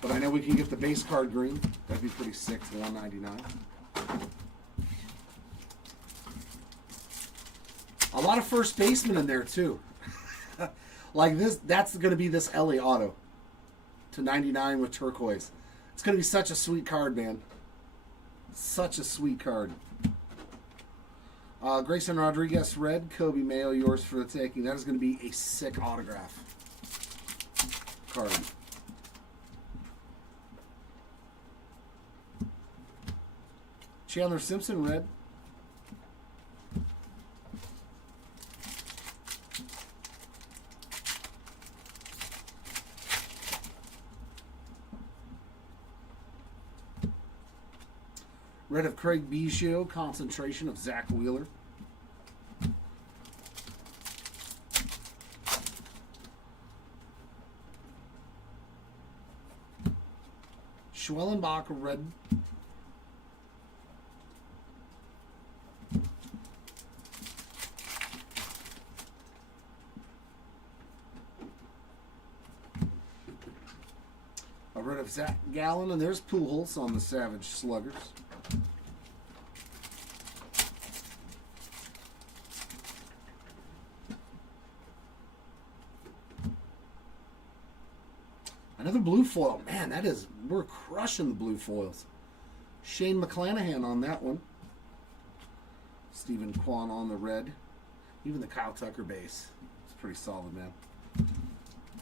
But I know we can get the base card green. That'd be pretty sick for $199. A lot of first basemen in there too. Like this, that's going to be this LA auto to 99 with turquoise. It's going to be such a sweet card, man. Such a sweet card. Grayson Rodriguez, red. Kobe Mayo, yours for the taking. That is going to be a sick autograph card. Chandler Simpson, red. Red of Craig Biggio, concentration of Zach Wheeler. Schwellenbach, red. A red of Zach Gallen, and there's Pujols on the Savage Sluggers. Another blue foil. Man, that is, we're crushing the blue foils. Shane McClanahan on that one. Stephen Kwan on the red. Even the Kyle Tucker base. It's pretty solid, man.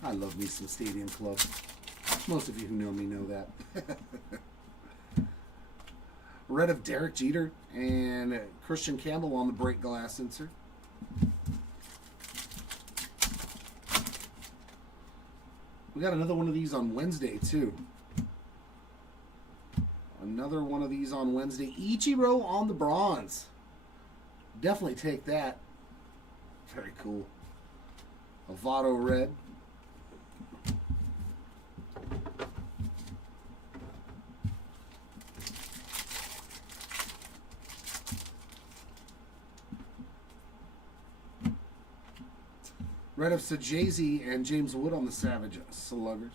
I love me some Stadium Club. Most of you who know me know that. Red of Derek Jeter and Christian Campbell on the break glass insert. We got another one of these on Wednesday, too. Another one of these on Wednesday. Ichiro on the bronze. Definitely take that. Very cool. Avado red. Red of Sajazi and James Wood on the Savage Sluggers.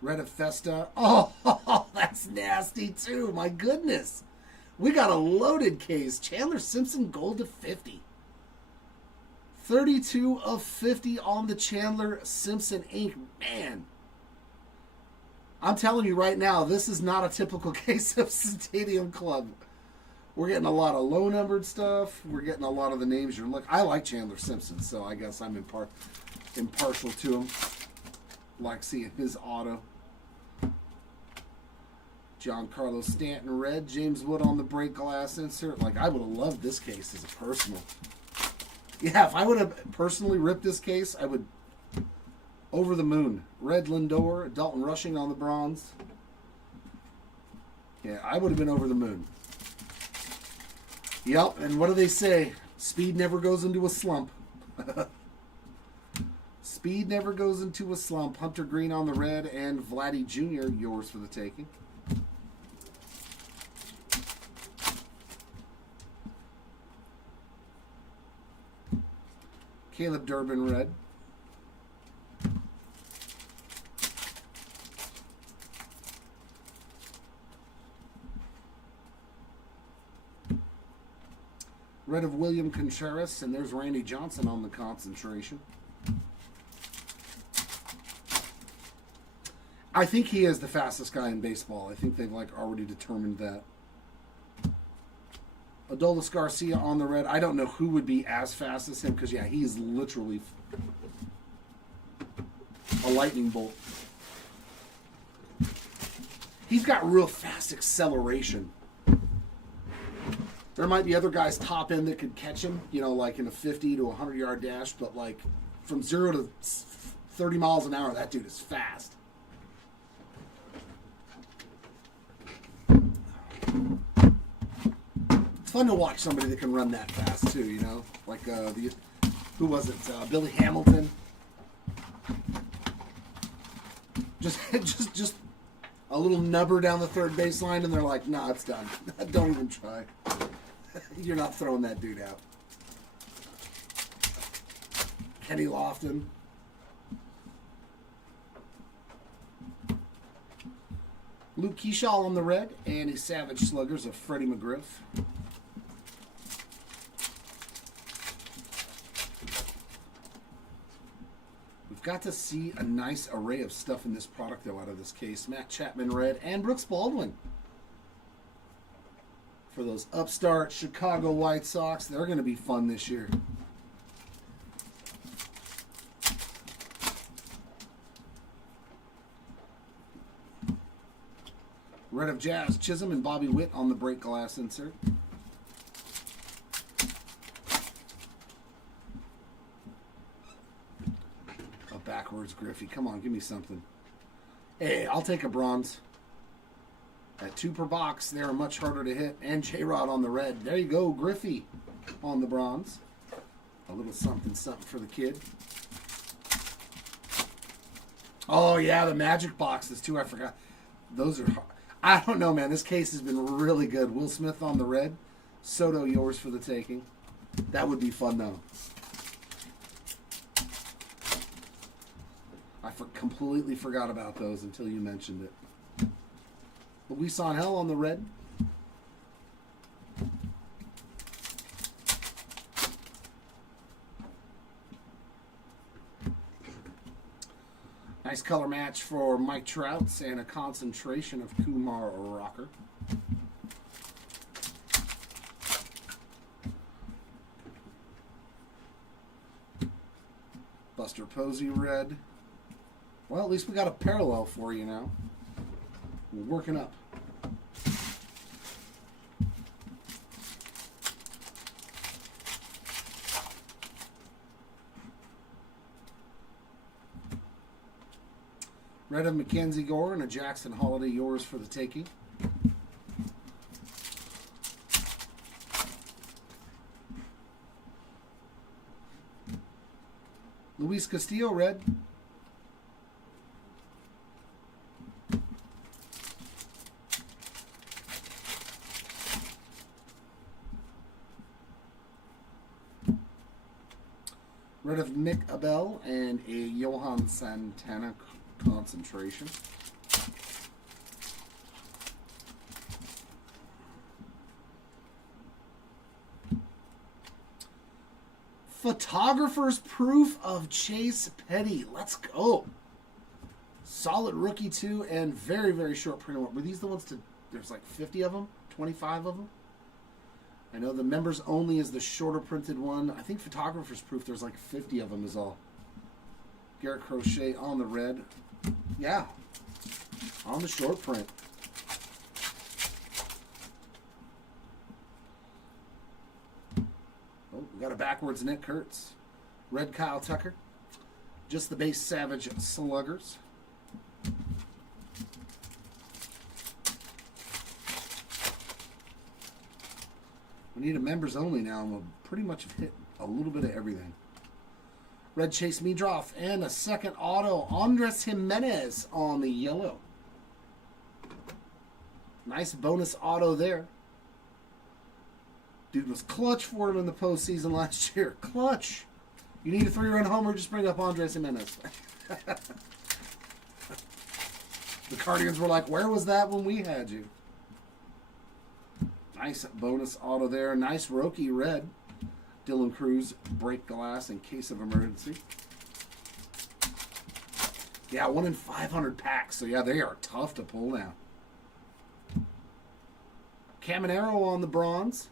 Red of Festa. Oh, that's nasty too. My goodness. We got a loaded case. Chandler Simpson, gold to 50. 32 of 50 on the Chandler Simpson ink. Man. I'm telling you right now, this is not a typical case of Stadium Club. We're getting a lot of low-numbered stuff. We're getting a lot of the names you're looking. I like Chandler Simpson, so I guess I'm impartial to him. Like seeing his auto. Giancarlo Stanton red. James Wood on the break glass insert. Like, I would have loved this case as a personal. Yeah, if I would have personally ripped this case, I would... Over the moon. Red Lindor, Dalton Rushing on the bronze. Yeah, I would have been over the moon. Yep, and what do they say? Speed never goes into a slump. Speed never goes into a slump. Hunter Green on the red and Vladdy Jr., yours for the taking. Caleb Durbin red. Red of William Contreras, and there's Randy Johnson on the concentration. I think he is the fastest guy in baseball. I think they've already determined that. Adolis Garcia on the red. I don't know who would be as fast as him because, yeah, he is literally a lightning bolt. He's got real fast acceleration. There might be other guys top end that could catch him, like in a 50 to 100 yard dash, but from 0 to 30 miles an hour, that dude is fast. It's fun to watch somebody that can run that fast too, who was it? Billy Hamilton. Just a little nubber down the third baseline, and they're like, "Nah, it's done. Don't even try. You're not throwing that dude out." Kenny Luke Keyshaw on the red, and his Savage Sluggers of Freddie McGriff. We've got to see a nice array of stuff in this product, though, out of this case. Matt Chapman red, and Brooks Baldwin. For those upstart Chicago White Sox, they're going to be fun this year. Red of Jazz, Chisholm and Bobby Witt on the break glass insert. A backwards Griffey. Come on, give me something. Hey, I'll take a bronze. At 2 per box, they are much harder to hit. And J-Rod on the red. There you go, Griffey on the bronze. A little something, something for the kid. Oh, yeah, the Magic boxes, too. I forgot. Those are hard. I don't know, man. This case has been really good. Will Smith on the red. Soto, yours for the taking. That would be fun, though. I completely forgot about those until you mentioned it. Luis Angel on the red. Nice color match for Mike Trouts and a concentration of Kumar Rocker. Buster Posey red. Well, at least we got a parallel for you now. We're working up. Red of Mackenzie Gore and a Jackson Holiday, yours for the taking. Luis Castillo red. Red of Nick Abel and a Johan Santana concentration. Photographer's proof of Chase Petty. Let's go. Solid rookie too, and very, very short print. Were these the ones to, there's like 50 of them? 25 of them? I know the members only is the shorter printed one. I think photographer's proof, there's like 50 of them is all. Garrett Crochet on the red. Yeah, on the short print. Oh, we got a backwards Nick Kurtz. Red Kyle Tucker. Just the base Savage Sluggers. We need a members only now, and we'll pretty much have hit a little bit of everything. Red Chase Meadroff and a second auto, Andres Jimenez on the yellow. Nice bonus auto there. Dude was clutch for him in the postseason last year. Clutch. You need a 3-run homer, just bring up Andres Jimenez. The Guardians were like, where was that when we had you? Nice bonus auto there. Nice Roki red. Dylan Cruz, break glass in case of emergency. Yeah, 1 in 500 packs. So, yeah, they are tough to pull now. Caminero on the bronze.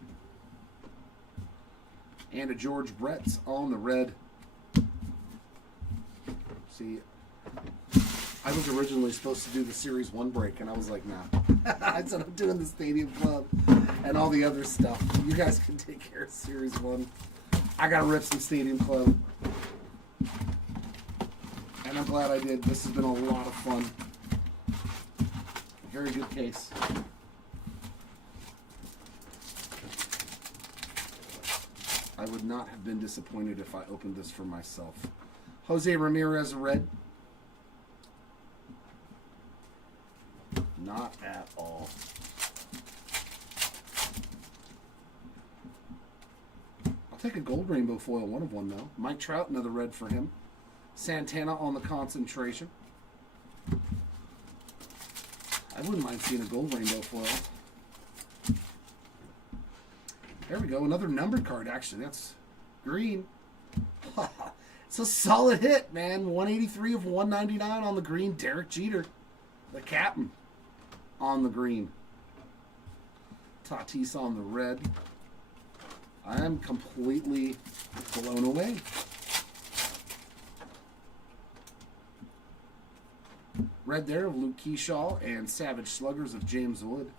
And a George Bretts on the red. See, I was originally supposed to do the Series 1 break, and I was like, nah. I said I'm doing the Stadium Club and all the other stuff. You guys can take care of Series 1. I got to rip some Stadium Club. And I'm glad I did. This has been a lot of fun. Very good case. I would not have been disappointed if I opened this for myself. Jose Ramirez red. Not at all. I'll take a gold rainbow foil, 1 of 1 though. Mike Trout, another red for him. Santana on the concentration. I wouldn't mind seeing a gold rainbow foil. There we go. Another numbered card, actually. That's green. It's a solid hit, man. 183 of 199 on the green. Derek Jeter, the captain, on the green. Tatis on the red. I am completely blown away. Red there of Luke Keyshaw and Savage Sluggers of James Wood.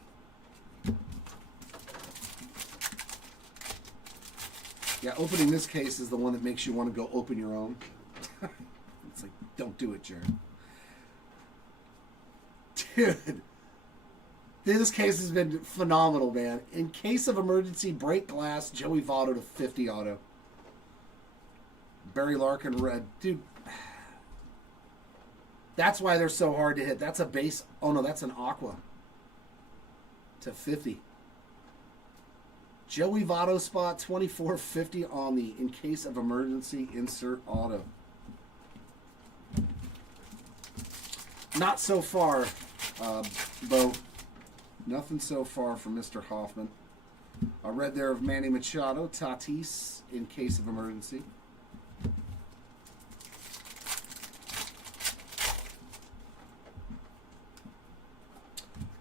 Yeah, opening this case is the one that makes you want to go open your own. It's like, don't do it, Jared. Dude, this case has been phenomenal, man. In case of emergency, break glass, Joey Votto to 50 auto. Barry Larkin red. Dude, that's why they're so hard to hit. That's a base. Oh, no, that's an aqua to 50. Joey Votto spot, 24.50 on the in case of emergency insert auto. Not so far, Bo. Nothing so far from Mr. Hoffman. A red there of Manny Machado, Tatis in case of emergency.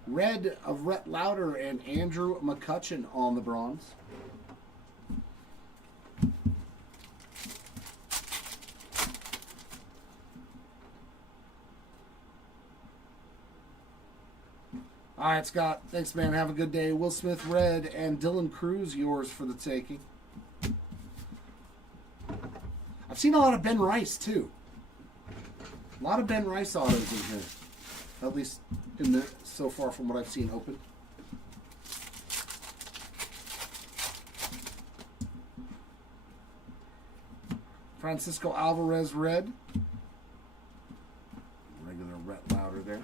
Red of Rhett Lauder and Andrew McCutchen on the bronze. All right, Scott. Thanks, man. Have a good day. Will Smith red and Dylan Cruz yours for the taking. I've seen a lot of Ben Rice, too. A lot of Ben Rice autos in here. At least in the so far from what I've seen open. Francisco Alvarez red. Regular Rhett Lauder there.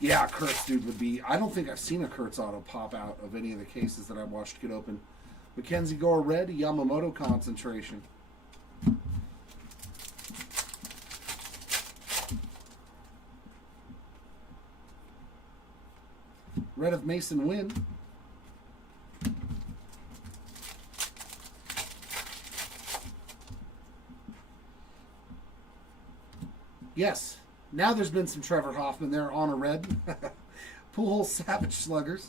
Yeah, Kurtz, dude, would be... I don't think I've seen a Kurtz auto pop out of any of the cases that I've watched get open. Mackenzie Gore red, Yamamoto concentration. Red of Mason Wynn. Yes. Now there's been some Trevor Hoffman there on a red. Pujols Savage Sluggers.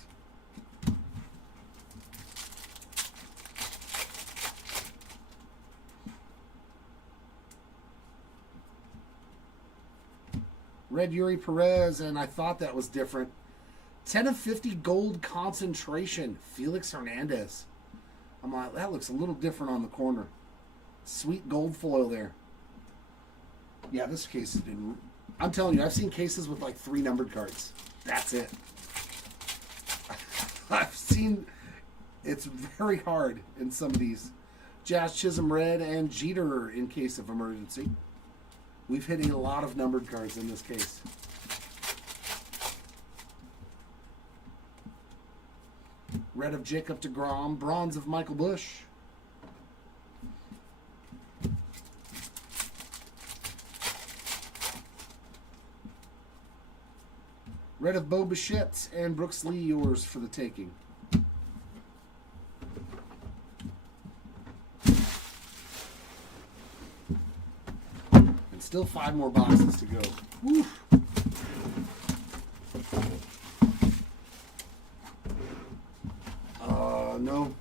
Red Yuri Perez, and I thought that was different. 10 of 50 gold concentration. Felix Hernandez. I'm like, that looks a little different on the corner. Sweet gold foil there. Yeah, this case has been... I'm telling you, I've seen cases with like 3 numbered cards. That's it. I've seen... It's very hard in some of these. Jazz Chisholm red and Jeter in case of emergency. We've hit a lot of numbered cards in this case. Red of Jacob deGrom, bronze of Michael Bush. Red of Bo Bichette and Brooks Lee, yours for the taking. And still 5 more boxes to go. Woo. No.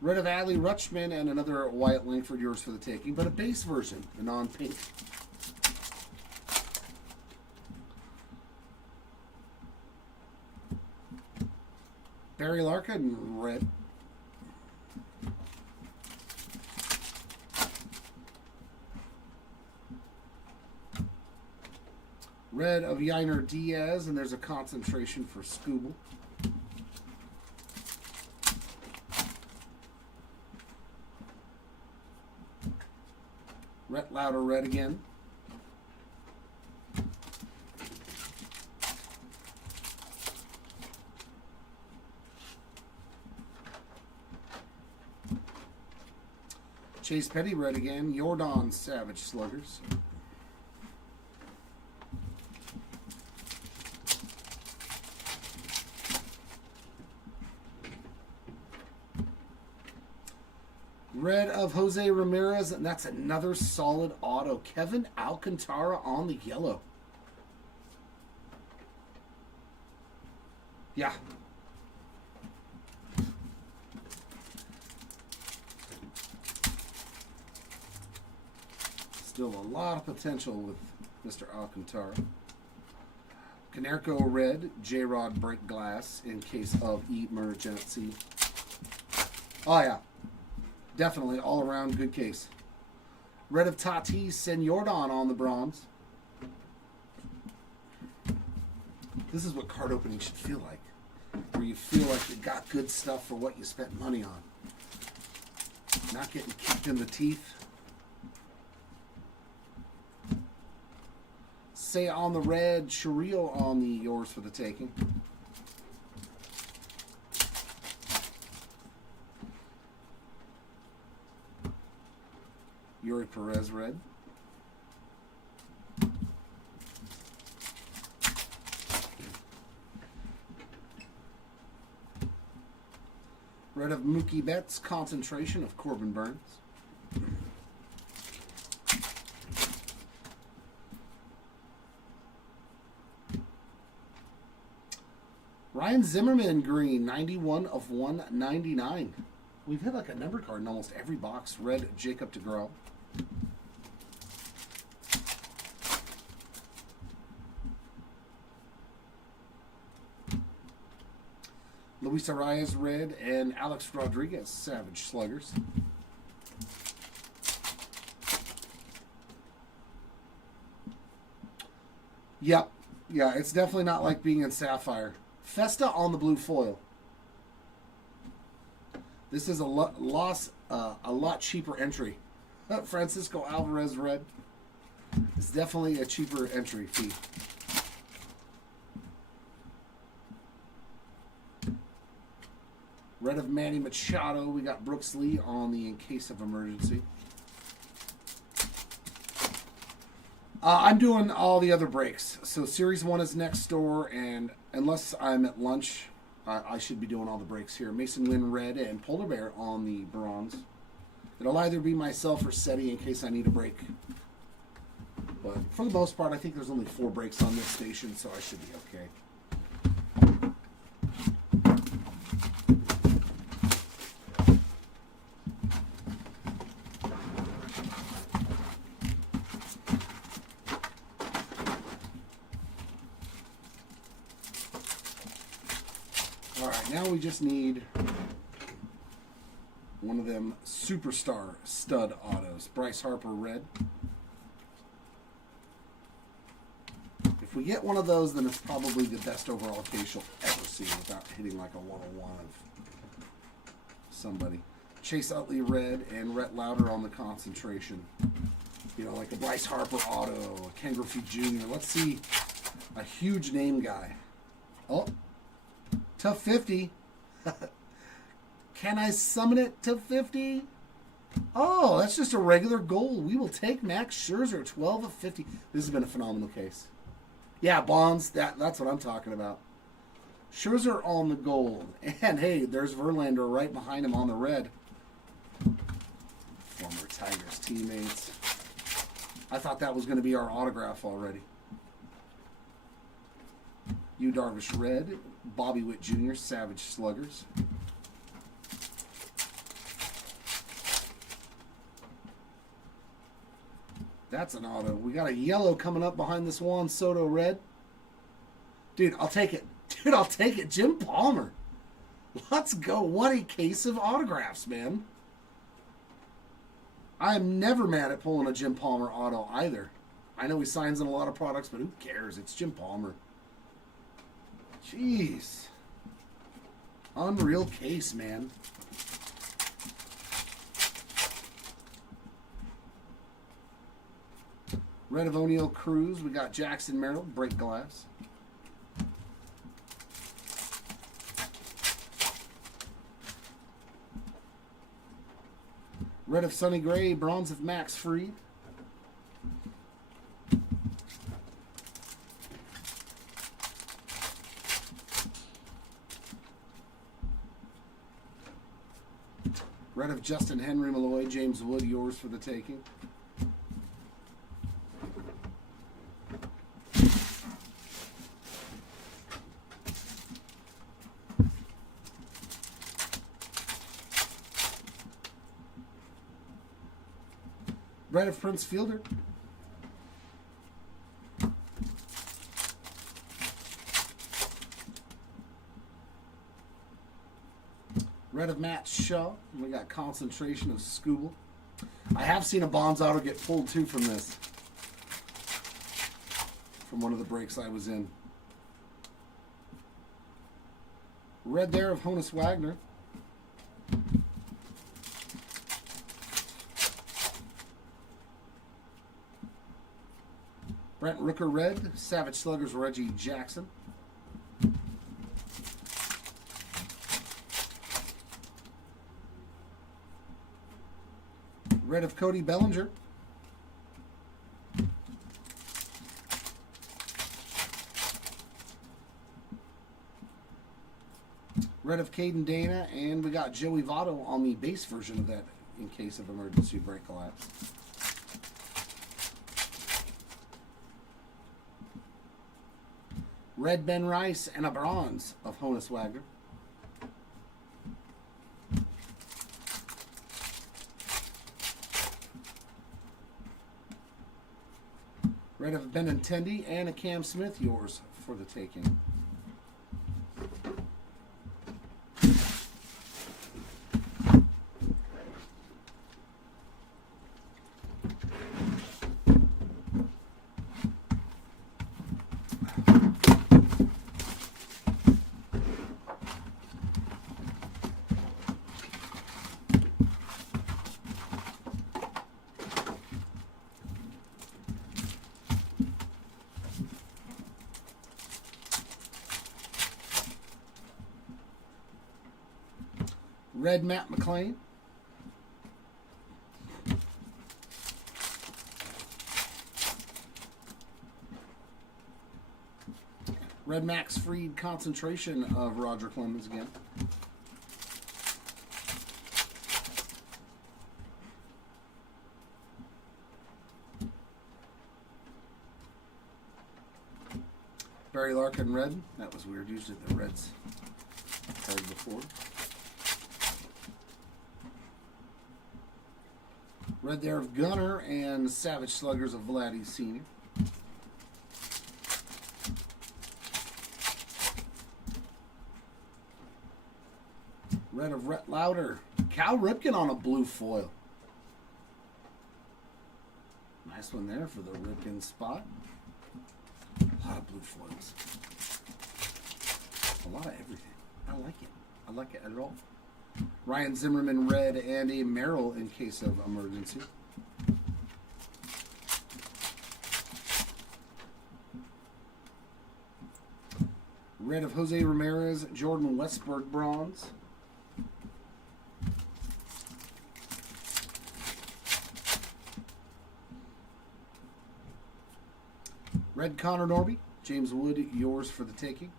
Red of Adley Rutschman and another Wyatt Langford, yours for the taking, but a base version, a non-pink. Barry Larkin, red. Red of Yainer Diaz, and there's a concentration for Scooble. Rhett Lauder red again. Chase Petty, red again. Jordan Savage Sluggers. Red of Jose Ramirez, and that's another solid auto. Kevin Alcantara on the yellow. Yeah. Still a lot of potential with Mr. Alcantara. Canerco red, J-Rod break glass in case of emergency. Oh yeah, definitely all around good case. Red of Tatis, Senordon on the bronze. This is what card opening should feel like, where you feel like you got good stuff for what you spent money on. Not getting kicked in the teeth. Say on the red, Chiriot on the yours for the taking. Yuri Perez red. Red of Mookie Betts, concentration of Corbin Burns. Ryan Zimmerman green, 91 of 199. We've had like a number card in almost every box. Red Jacob DeGrom. Luis Arias red and Alex Rodriguez Savage Sluggers. Yep. Yeah, it's definitely not like being in Sapphire. Festa on the blue foil. This is a lot cheaper entry. Francisco Alvarez red. It's definitely a cheaper entry fee. Red of Manny Machado. We got Brooks Lee on the in case of emergency. I'm doing all the other breaks. So Series 1 is next door, and unless I'm at lunch, I should be doing all the breaks here. Mason Wynn red and Polar Bear on the bronze. It'll either be myself or SETI in case I need a break. But for the most part, I think there's only 4 breaks on this station, so I should be okay. Now we just need one of them superstar stud autos. Bryce Harper red. If we get one of those, then it's probably the best overall case you'll ever see without hitting like a 101 of somebody. Chase Utley red and Rhett Lauder on the concentration. You know, like a Bryce Harper auto, a Ken Griffey Jr. Let's see a huge name guy. Oh. To 50. Can I summon it to 50? Oh, that's just a regular gold. We will take Max Scherzer, 12 of 50. This has been a phenomenal case. Yeah, Bonds, that's what I'm talking about. Scherzer on the gold. And hey, there's Verlander right behind him on the red. Former Tigers teammates. I thought that was going to be our autograph already. Yu Darvish red. Bobby Witt Jr. Savage Sluggers. That's an auto. We got a yellow coming up behind this Juan Soto red. Dude, I'll take it. Dude, I'll take it. Jim Palmer. Let's go. What a case of autographs, man. I am never mad at pulling a Jim Palmer auto either. I know he signs in a lot of products, but who cares? It's Jim Palmer. Jeez. Unreal case, man. Red of O'Neill Cruz. We got Jackson Merrill, break glass. Red of Sonny Gray, bronze of Max Fried. Red of Justin Henry Malloy, James Wood, yours for the taking. Red of Prince Fielder. Red of Matt Shaw. We got concentration of Scooble. I have seen a Bonds auto get pulled too from this. From one of the breaks I was in. Red there of Honus Wagner. Brent Rooker red, Savage Sluggers Reggie Jackson. Red of Cody Bellinger. Red of Caden Dana, and we got Joey Votto on the base version of that in case of emergency break collapse. Red Ben Rice and a bronze of Honus Wagner. Red of Benintendi and a Cam Smith, yours for the taking. Red Matt McClain. Red Max Fried concentration of Roger Clemens again. Barry Larkin red. That was weird. Usually the reds card before. Red there of Gunner and Savage Sluggers of Vladdy Sr. Red of Rhett Lauder. Cal Ripken on a blue foil. Nice one there for the Ripken spot. A lot of blue foils. A lot of everything. I like it. I like it at all. Ryan Zimmerman red and a Merrill in case of emergency. Red of Jose Ramirez, Jordan Westberg bronze. Red Connor Norby, James Wood, yours for the taking.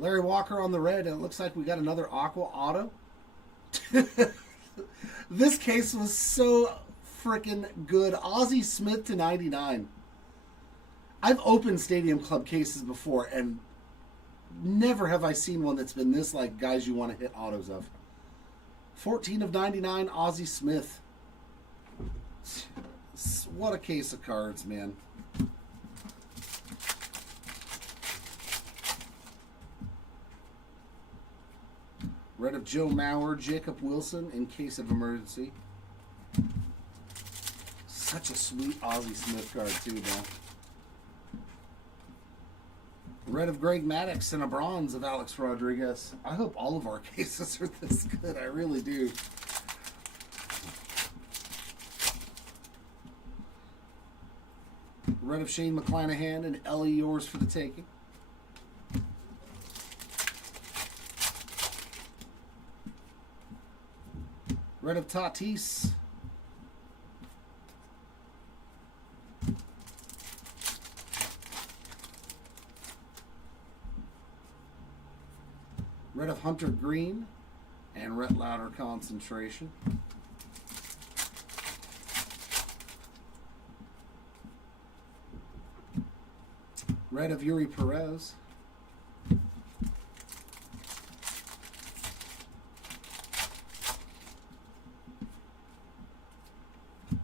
Larry Walker on the red, and it looks like we got another Aqua Auto. This case was so freaking good. Ozzie Smith to 99. I've opened Stadium Club cases before, and never have I seen one that's been this like guys you want to hit autos of. 14 of 99, Ozzie Smith. What a case of cards, man. Red of Joe Mauer, Jacob Wilson in case of emergency. Such a sweet Ozzie Smith card too, man. Red of Greg Maddux and a bronze of Alex Rodriguez. I hope all of our cases are this good. I really do. Red of Shane McClanahan and Ellie, yours for the taking. Red of Tatis. Red of Hunter Green and Rhett Lauder concentration. Red of Yuri Perez.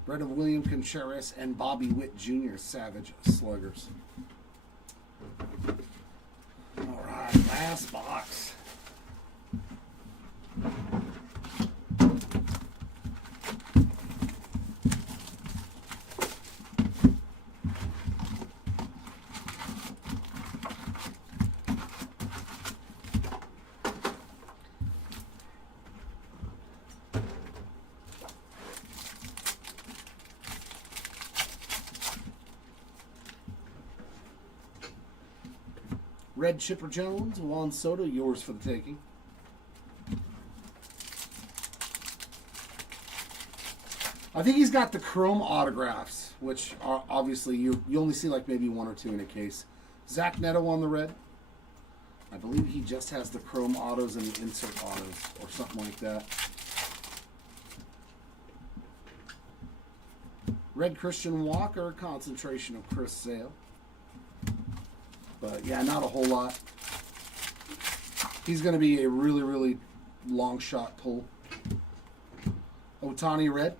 Red of William Contreras and Bobby Witt Jr. Savage Sluggers. All right, last box. Red Chipper Jones, Juan Soto, yours for the taking. I think he's got the chrome autographs, which are obviously you only see like maybe one or two in a case. Zach Neto on the red. I believe he just has the chrome autos and the insert autos or something like that. Red Christian Walker, concentration of Chris Sale. But yeah, not a whole lot. He's going to be a really, really long shot pull. Otani red.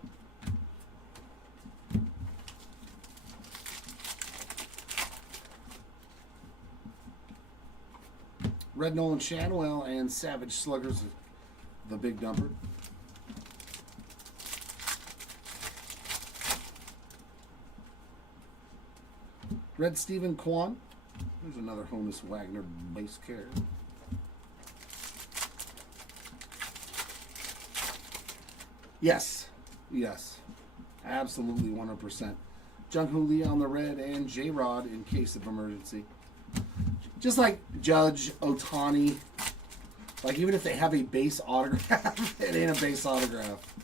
Red Nolan Shanwell and Savage Sluggers, the big number. Red Stephen Kwan. There's another Honus Wagner base care. Yes. Yes. Absolutely 100%. Jung-Hoo Lee on the red and J-Rod in case of emergency. Just like Judge, Otani. Like even if they have a base autograph, it ain't a base autograph.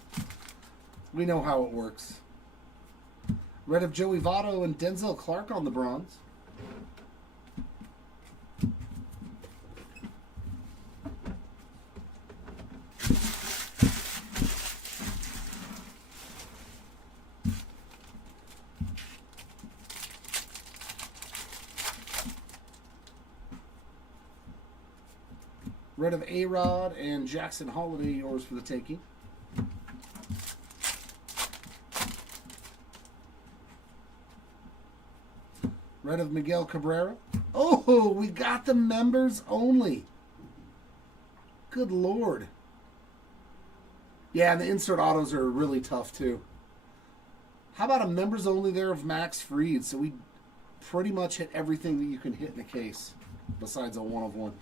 We know how it works. Red of Joey Votto and Denzel Clark on the bronze. Red of A-Rod and Jackson Holiday, yours for the taking. Red of Miguel Cabrera. Oh, we got the members only. Good Lord. Yeah, and the insert autos are really tough too. How about a members only there of Max Fried? So we pretty much hit everything that you can hit in a case besides a one of one.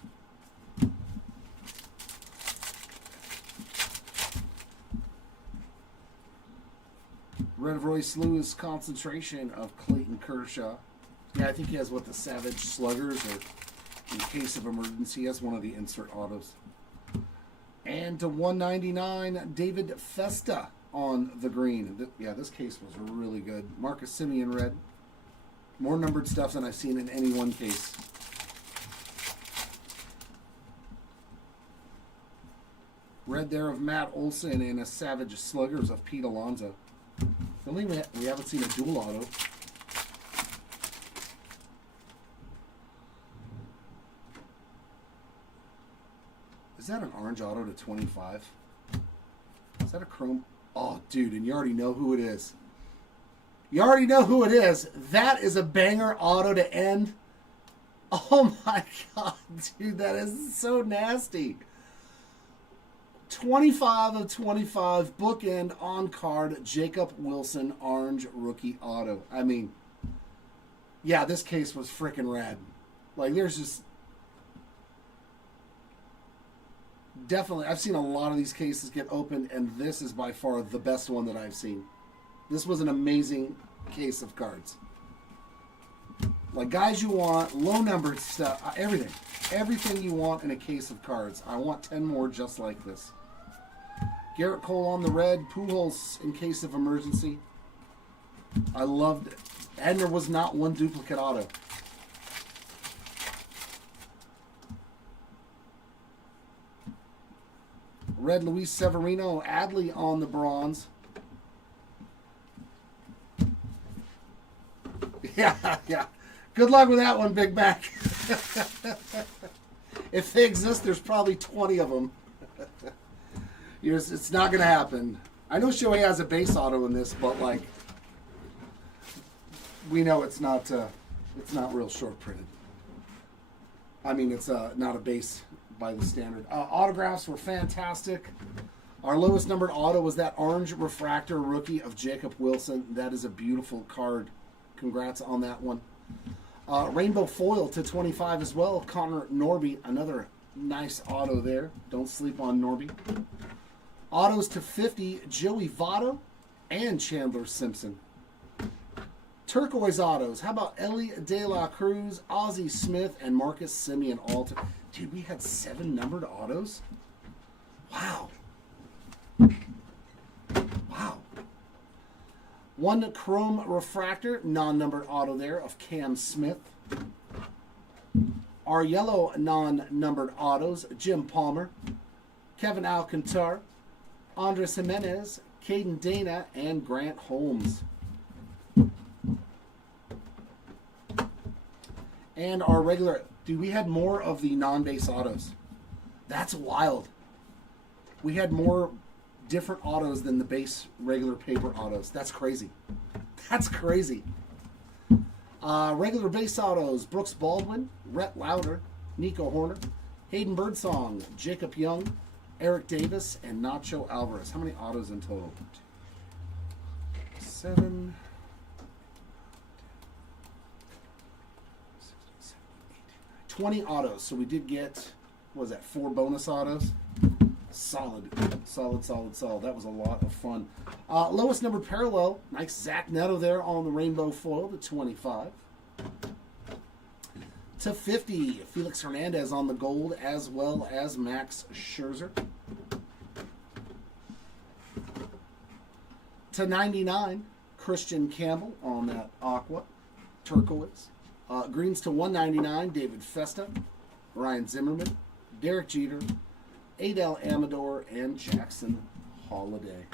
Red of Royce Lewis, concentration of Clayton Kershaw. Yeah, I think he has what, the Savage Sluggers, or in case of emergency, he has one of the insert autos. And to 199, David Festa on the green. Yeah, this case was really good. Marcus Semien red. More numbered stuff than I've seen in any one case. Red there of Matt Olson and a Savage Sluggers of Pete Alonso. The only we haven't seen a dual auto. Is that an orange auto to 25? Is that a chrome? Oh, dude, and you already know who it is. You already know who it is. That is a banger auto to end. Oh my God, dude, that is so nasty. 25 of 25, bookend on card, Jacob Wilson, orange rookie auto. I mean, yeah, this case was freaking rad. Like, there's just definitely, I've seen a lot of these cases get opened, and this is by far the best one that I've seen. This was an amazing case of cards. Like, guys you want, low numbered stuff, everything. Everything you want in a case of cards. I want 10 more just like this. Garrett Cole on the red, Pujols in case of emergency. I loved it. And there was not one duplicate auto. Red Luis Severino, Adley on the bronze. Yeah. Good luck with that one, Big Mac. If they exist, there's probably 20 of them. It's not going to happen. I know Shohei has a base auto in this, but like, we know it's not real short printed. I mean, it's not a base by the standard. Autographs were fantastic. Our lowest numbered auto was that orange refractor rookie of Jacob Wilson. That is a beautiful card. Congrats on that one. Rainbow foil to 25 as well. Connor Norby, another nice auto there. Don't sleep on Norby. Autos to 50, Joey Votto and Chandler Simpson. Turquoise autos. How about Ellie De La Cruz, Ozzie Smith, and Marcus Semien all. Dude, we had 7 numbered autos? Wow. Wow. One chrome refractor, non-numbered auto there of Cam Smith. Our yellow non-numbered autos, Jim Palmer, Kevin Alcantar, Andres Jimenez, Caden Dana, and Grant Holmes. And our regular, dude, we had more of the non-base autos. That's wild. We had more different autos than the base regular paper autos. That's crazy. That's crazy. Regular base autos, Brooks Baldwin, Rhett Lauder, Nico Horner, Hayden Birdsong, Jacob Young, Eric Davis, and Nacho Alvarez. How many autos in total? 7, 20 autos. So we did get, what was that, 4 bonus autos? Solid. That was a lot of fun. Lowest numbered parallel, nice Zach Neto there on the rainbow foil to 25. To 50, Felix Hernandez on the gold, as well as Max Scherzer. To 99, Christian Campbell on that aqua, turquoise. Greens to 199, David Festa, Ryan Zimmerman, Derek Jeter, Adel Amador, and Jackson Holiday.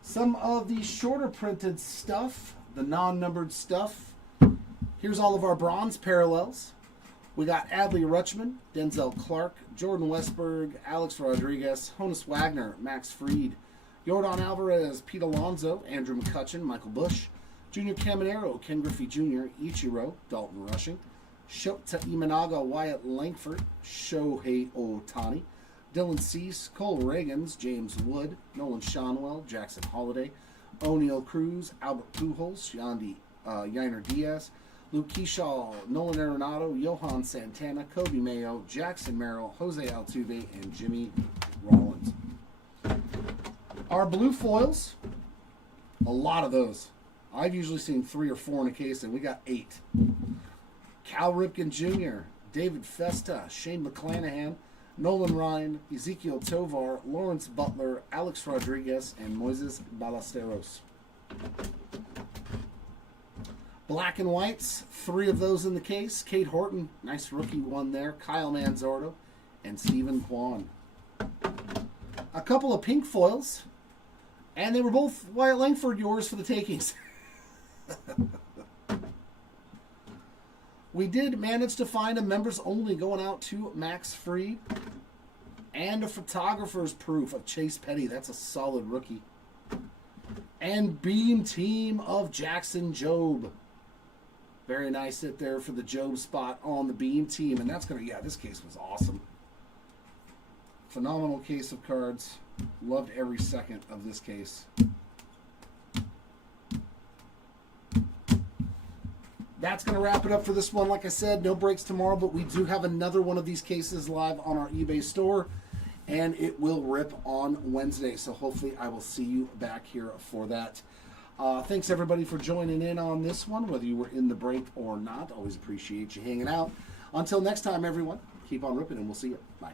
Some of the shorter printed stuff, the non-numbered stuff. Here's all of our bronze parallels. We got Adley Rutschman, Denzel Clark, Jordan Westberg, Alex Rodriguez, Honus Wagner, Max Fried, Yordan Alvarez, Pete Alonso, Andrew McCutcheon, Michael Bush, Junior Caminero, Ken Griffey Jr., Ichiro, Dalton Rushing, Shota Imanaga, Wyatt Langford, Shohei Ohtani, Dylan Cease, Cole Reagans, James Wood, Nolan Shonwell, Jackson Holiday, O'Neal Cruz, Albert Pujols, Yainer Diaz, Luke Keyshaw, Nolan Arenado, Johan Santana, Kobe Mayo, Jackson Merrill, Jose Altuve, and Jimmy Rollins. Our blue foils, a lot of those. I've usually seen 3 or 4 in a case, and we got 8. Cal Ripken Jr., David Festa, Shane McClanahan, Nolan Ryan, Ezekiel Tovar, Lawrence Butler, Alex Rodriguez, and Moises Ballesteros. Black and whites, 3 of those in the case. Kate Horton, nice rookie one there. Kyle Manzardo, and Stephen Kwan. A couple of pink foils, and they were both Wyatt Langford yours for the takings. We did manage to find a members only going out to Max Fried, and a photographer's proof of Chase Petty. That's a solid rookie. And Beam Team of Jackson Jobe. Very nice hit there for the Jobe spot on the Beam Team. And that's going to, yeah, this case was awesome. Phenomenal case of cards. Loved every second of this case. That's going to wrap it up for this one. Like I said, no breaks tomorrow, but we do have another one of these cases live on our eBay store, and it will rip on Wednesday. So hopefully I will see you back here for that. Thanks, everybody, for joining in on this one, whether you were in the break or not. Always appreciate you hanging out. Until next time, everyone, keep on ripping, and we'll see you. Bye.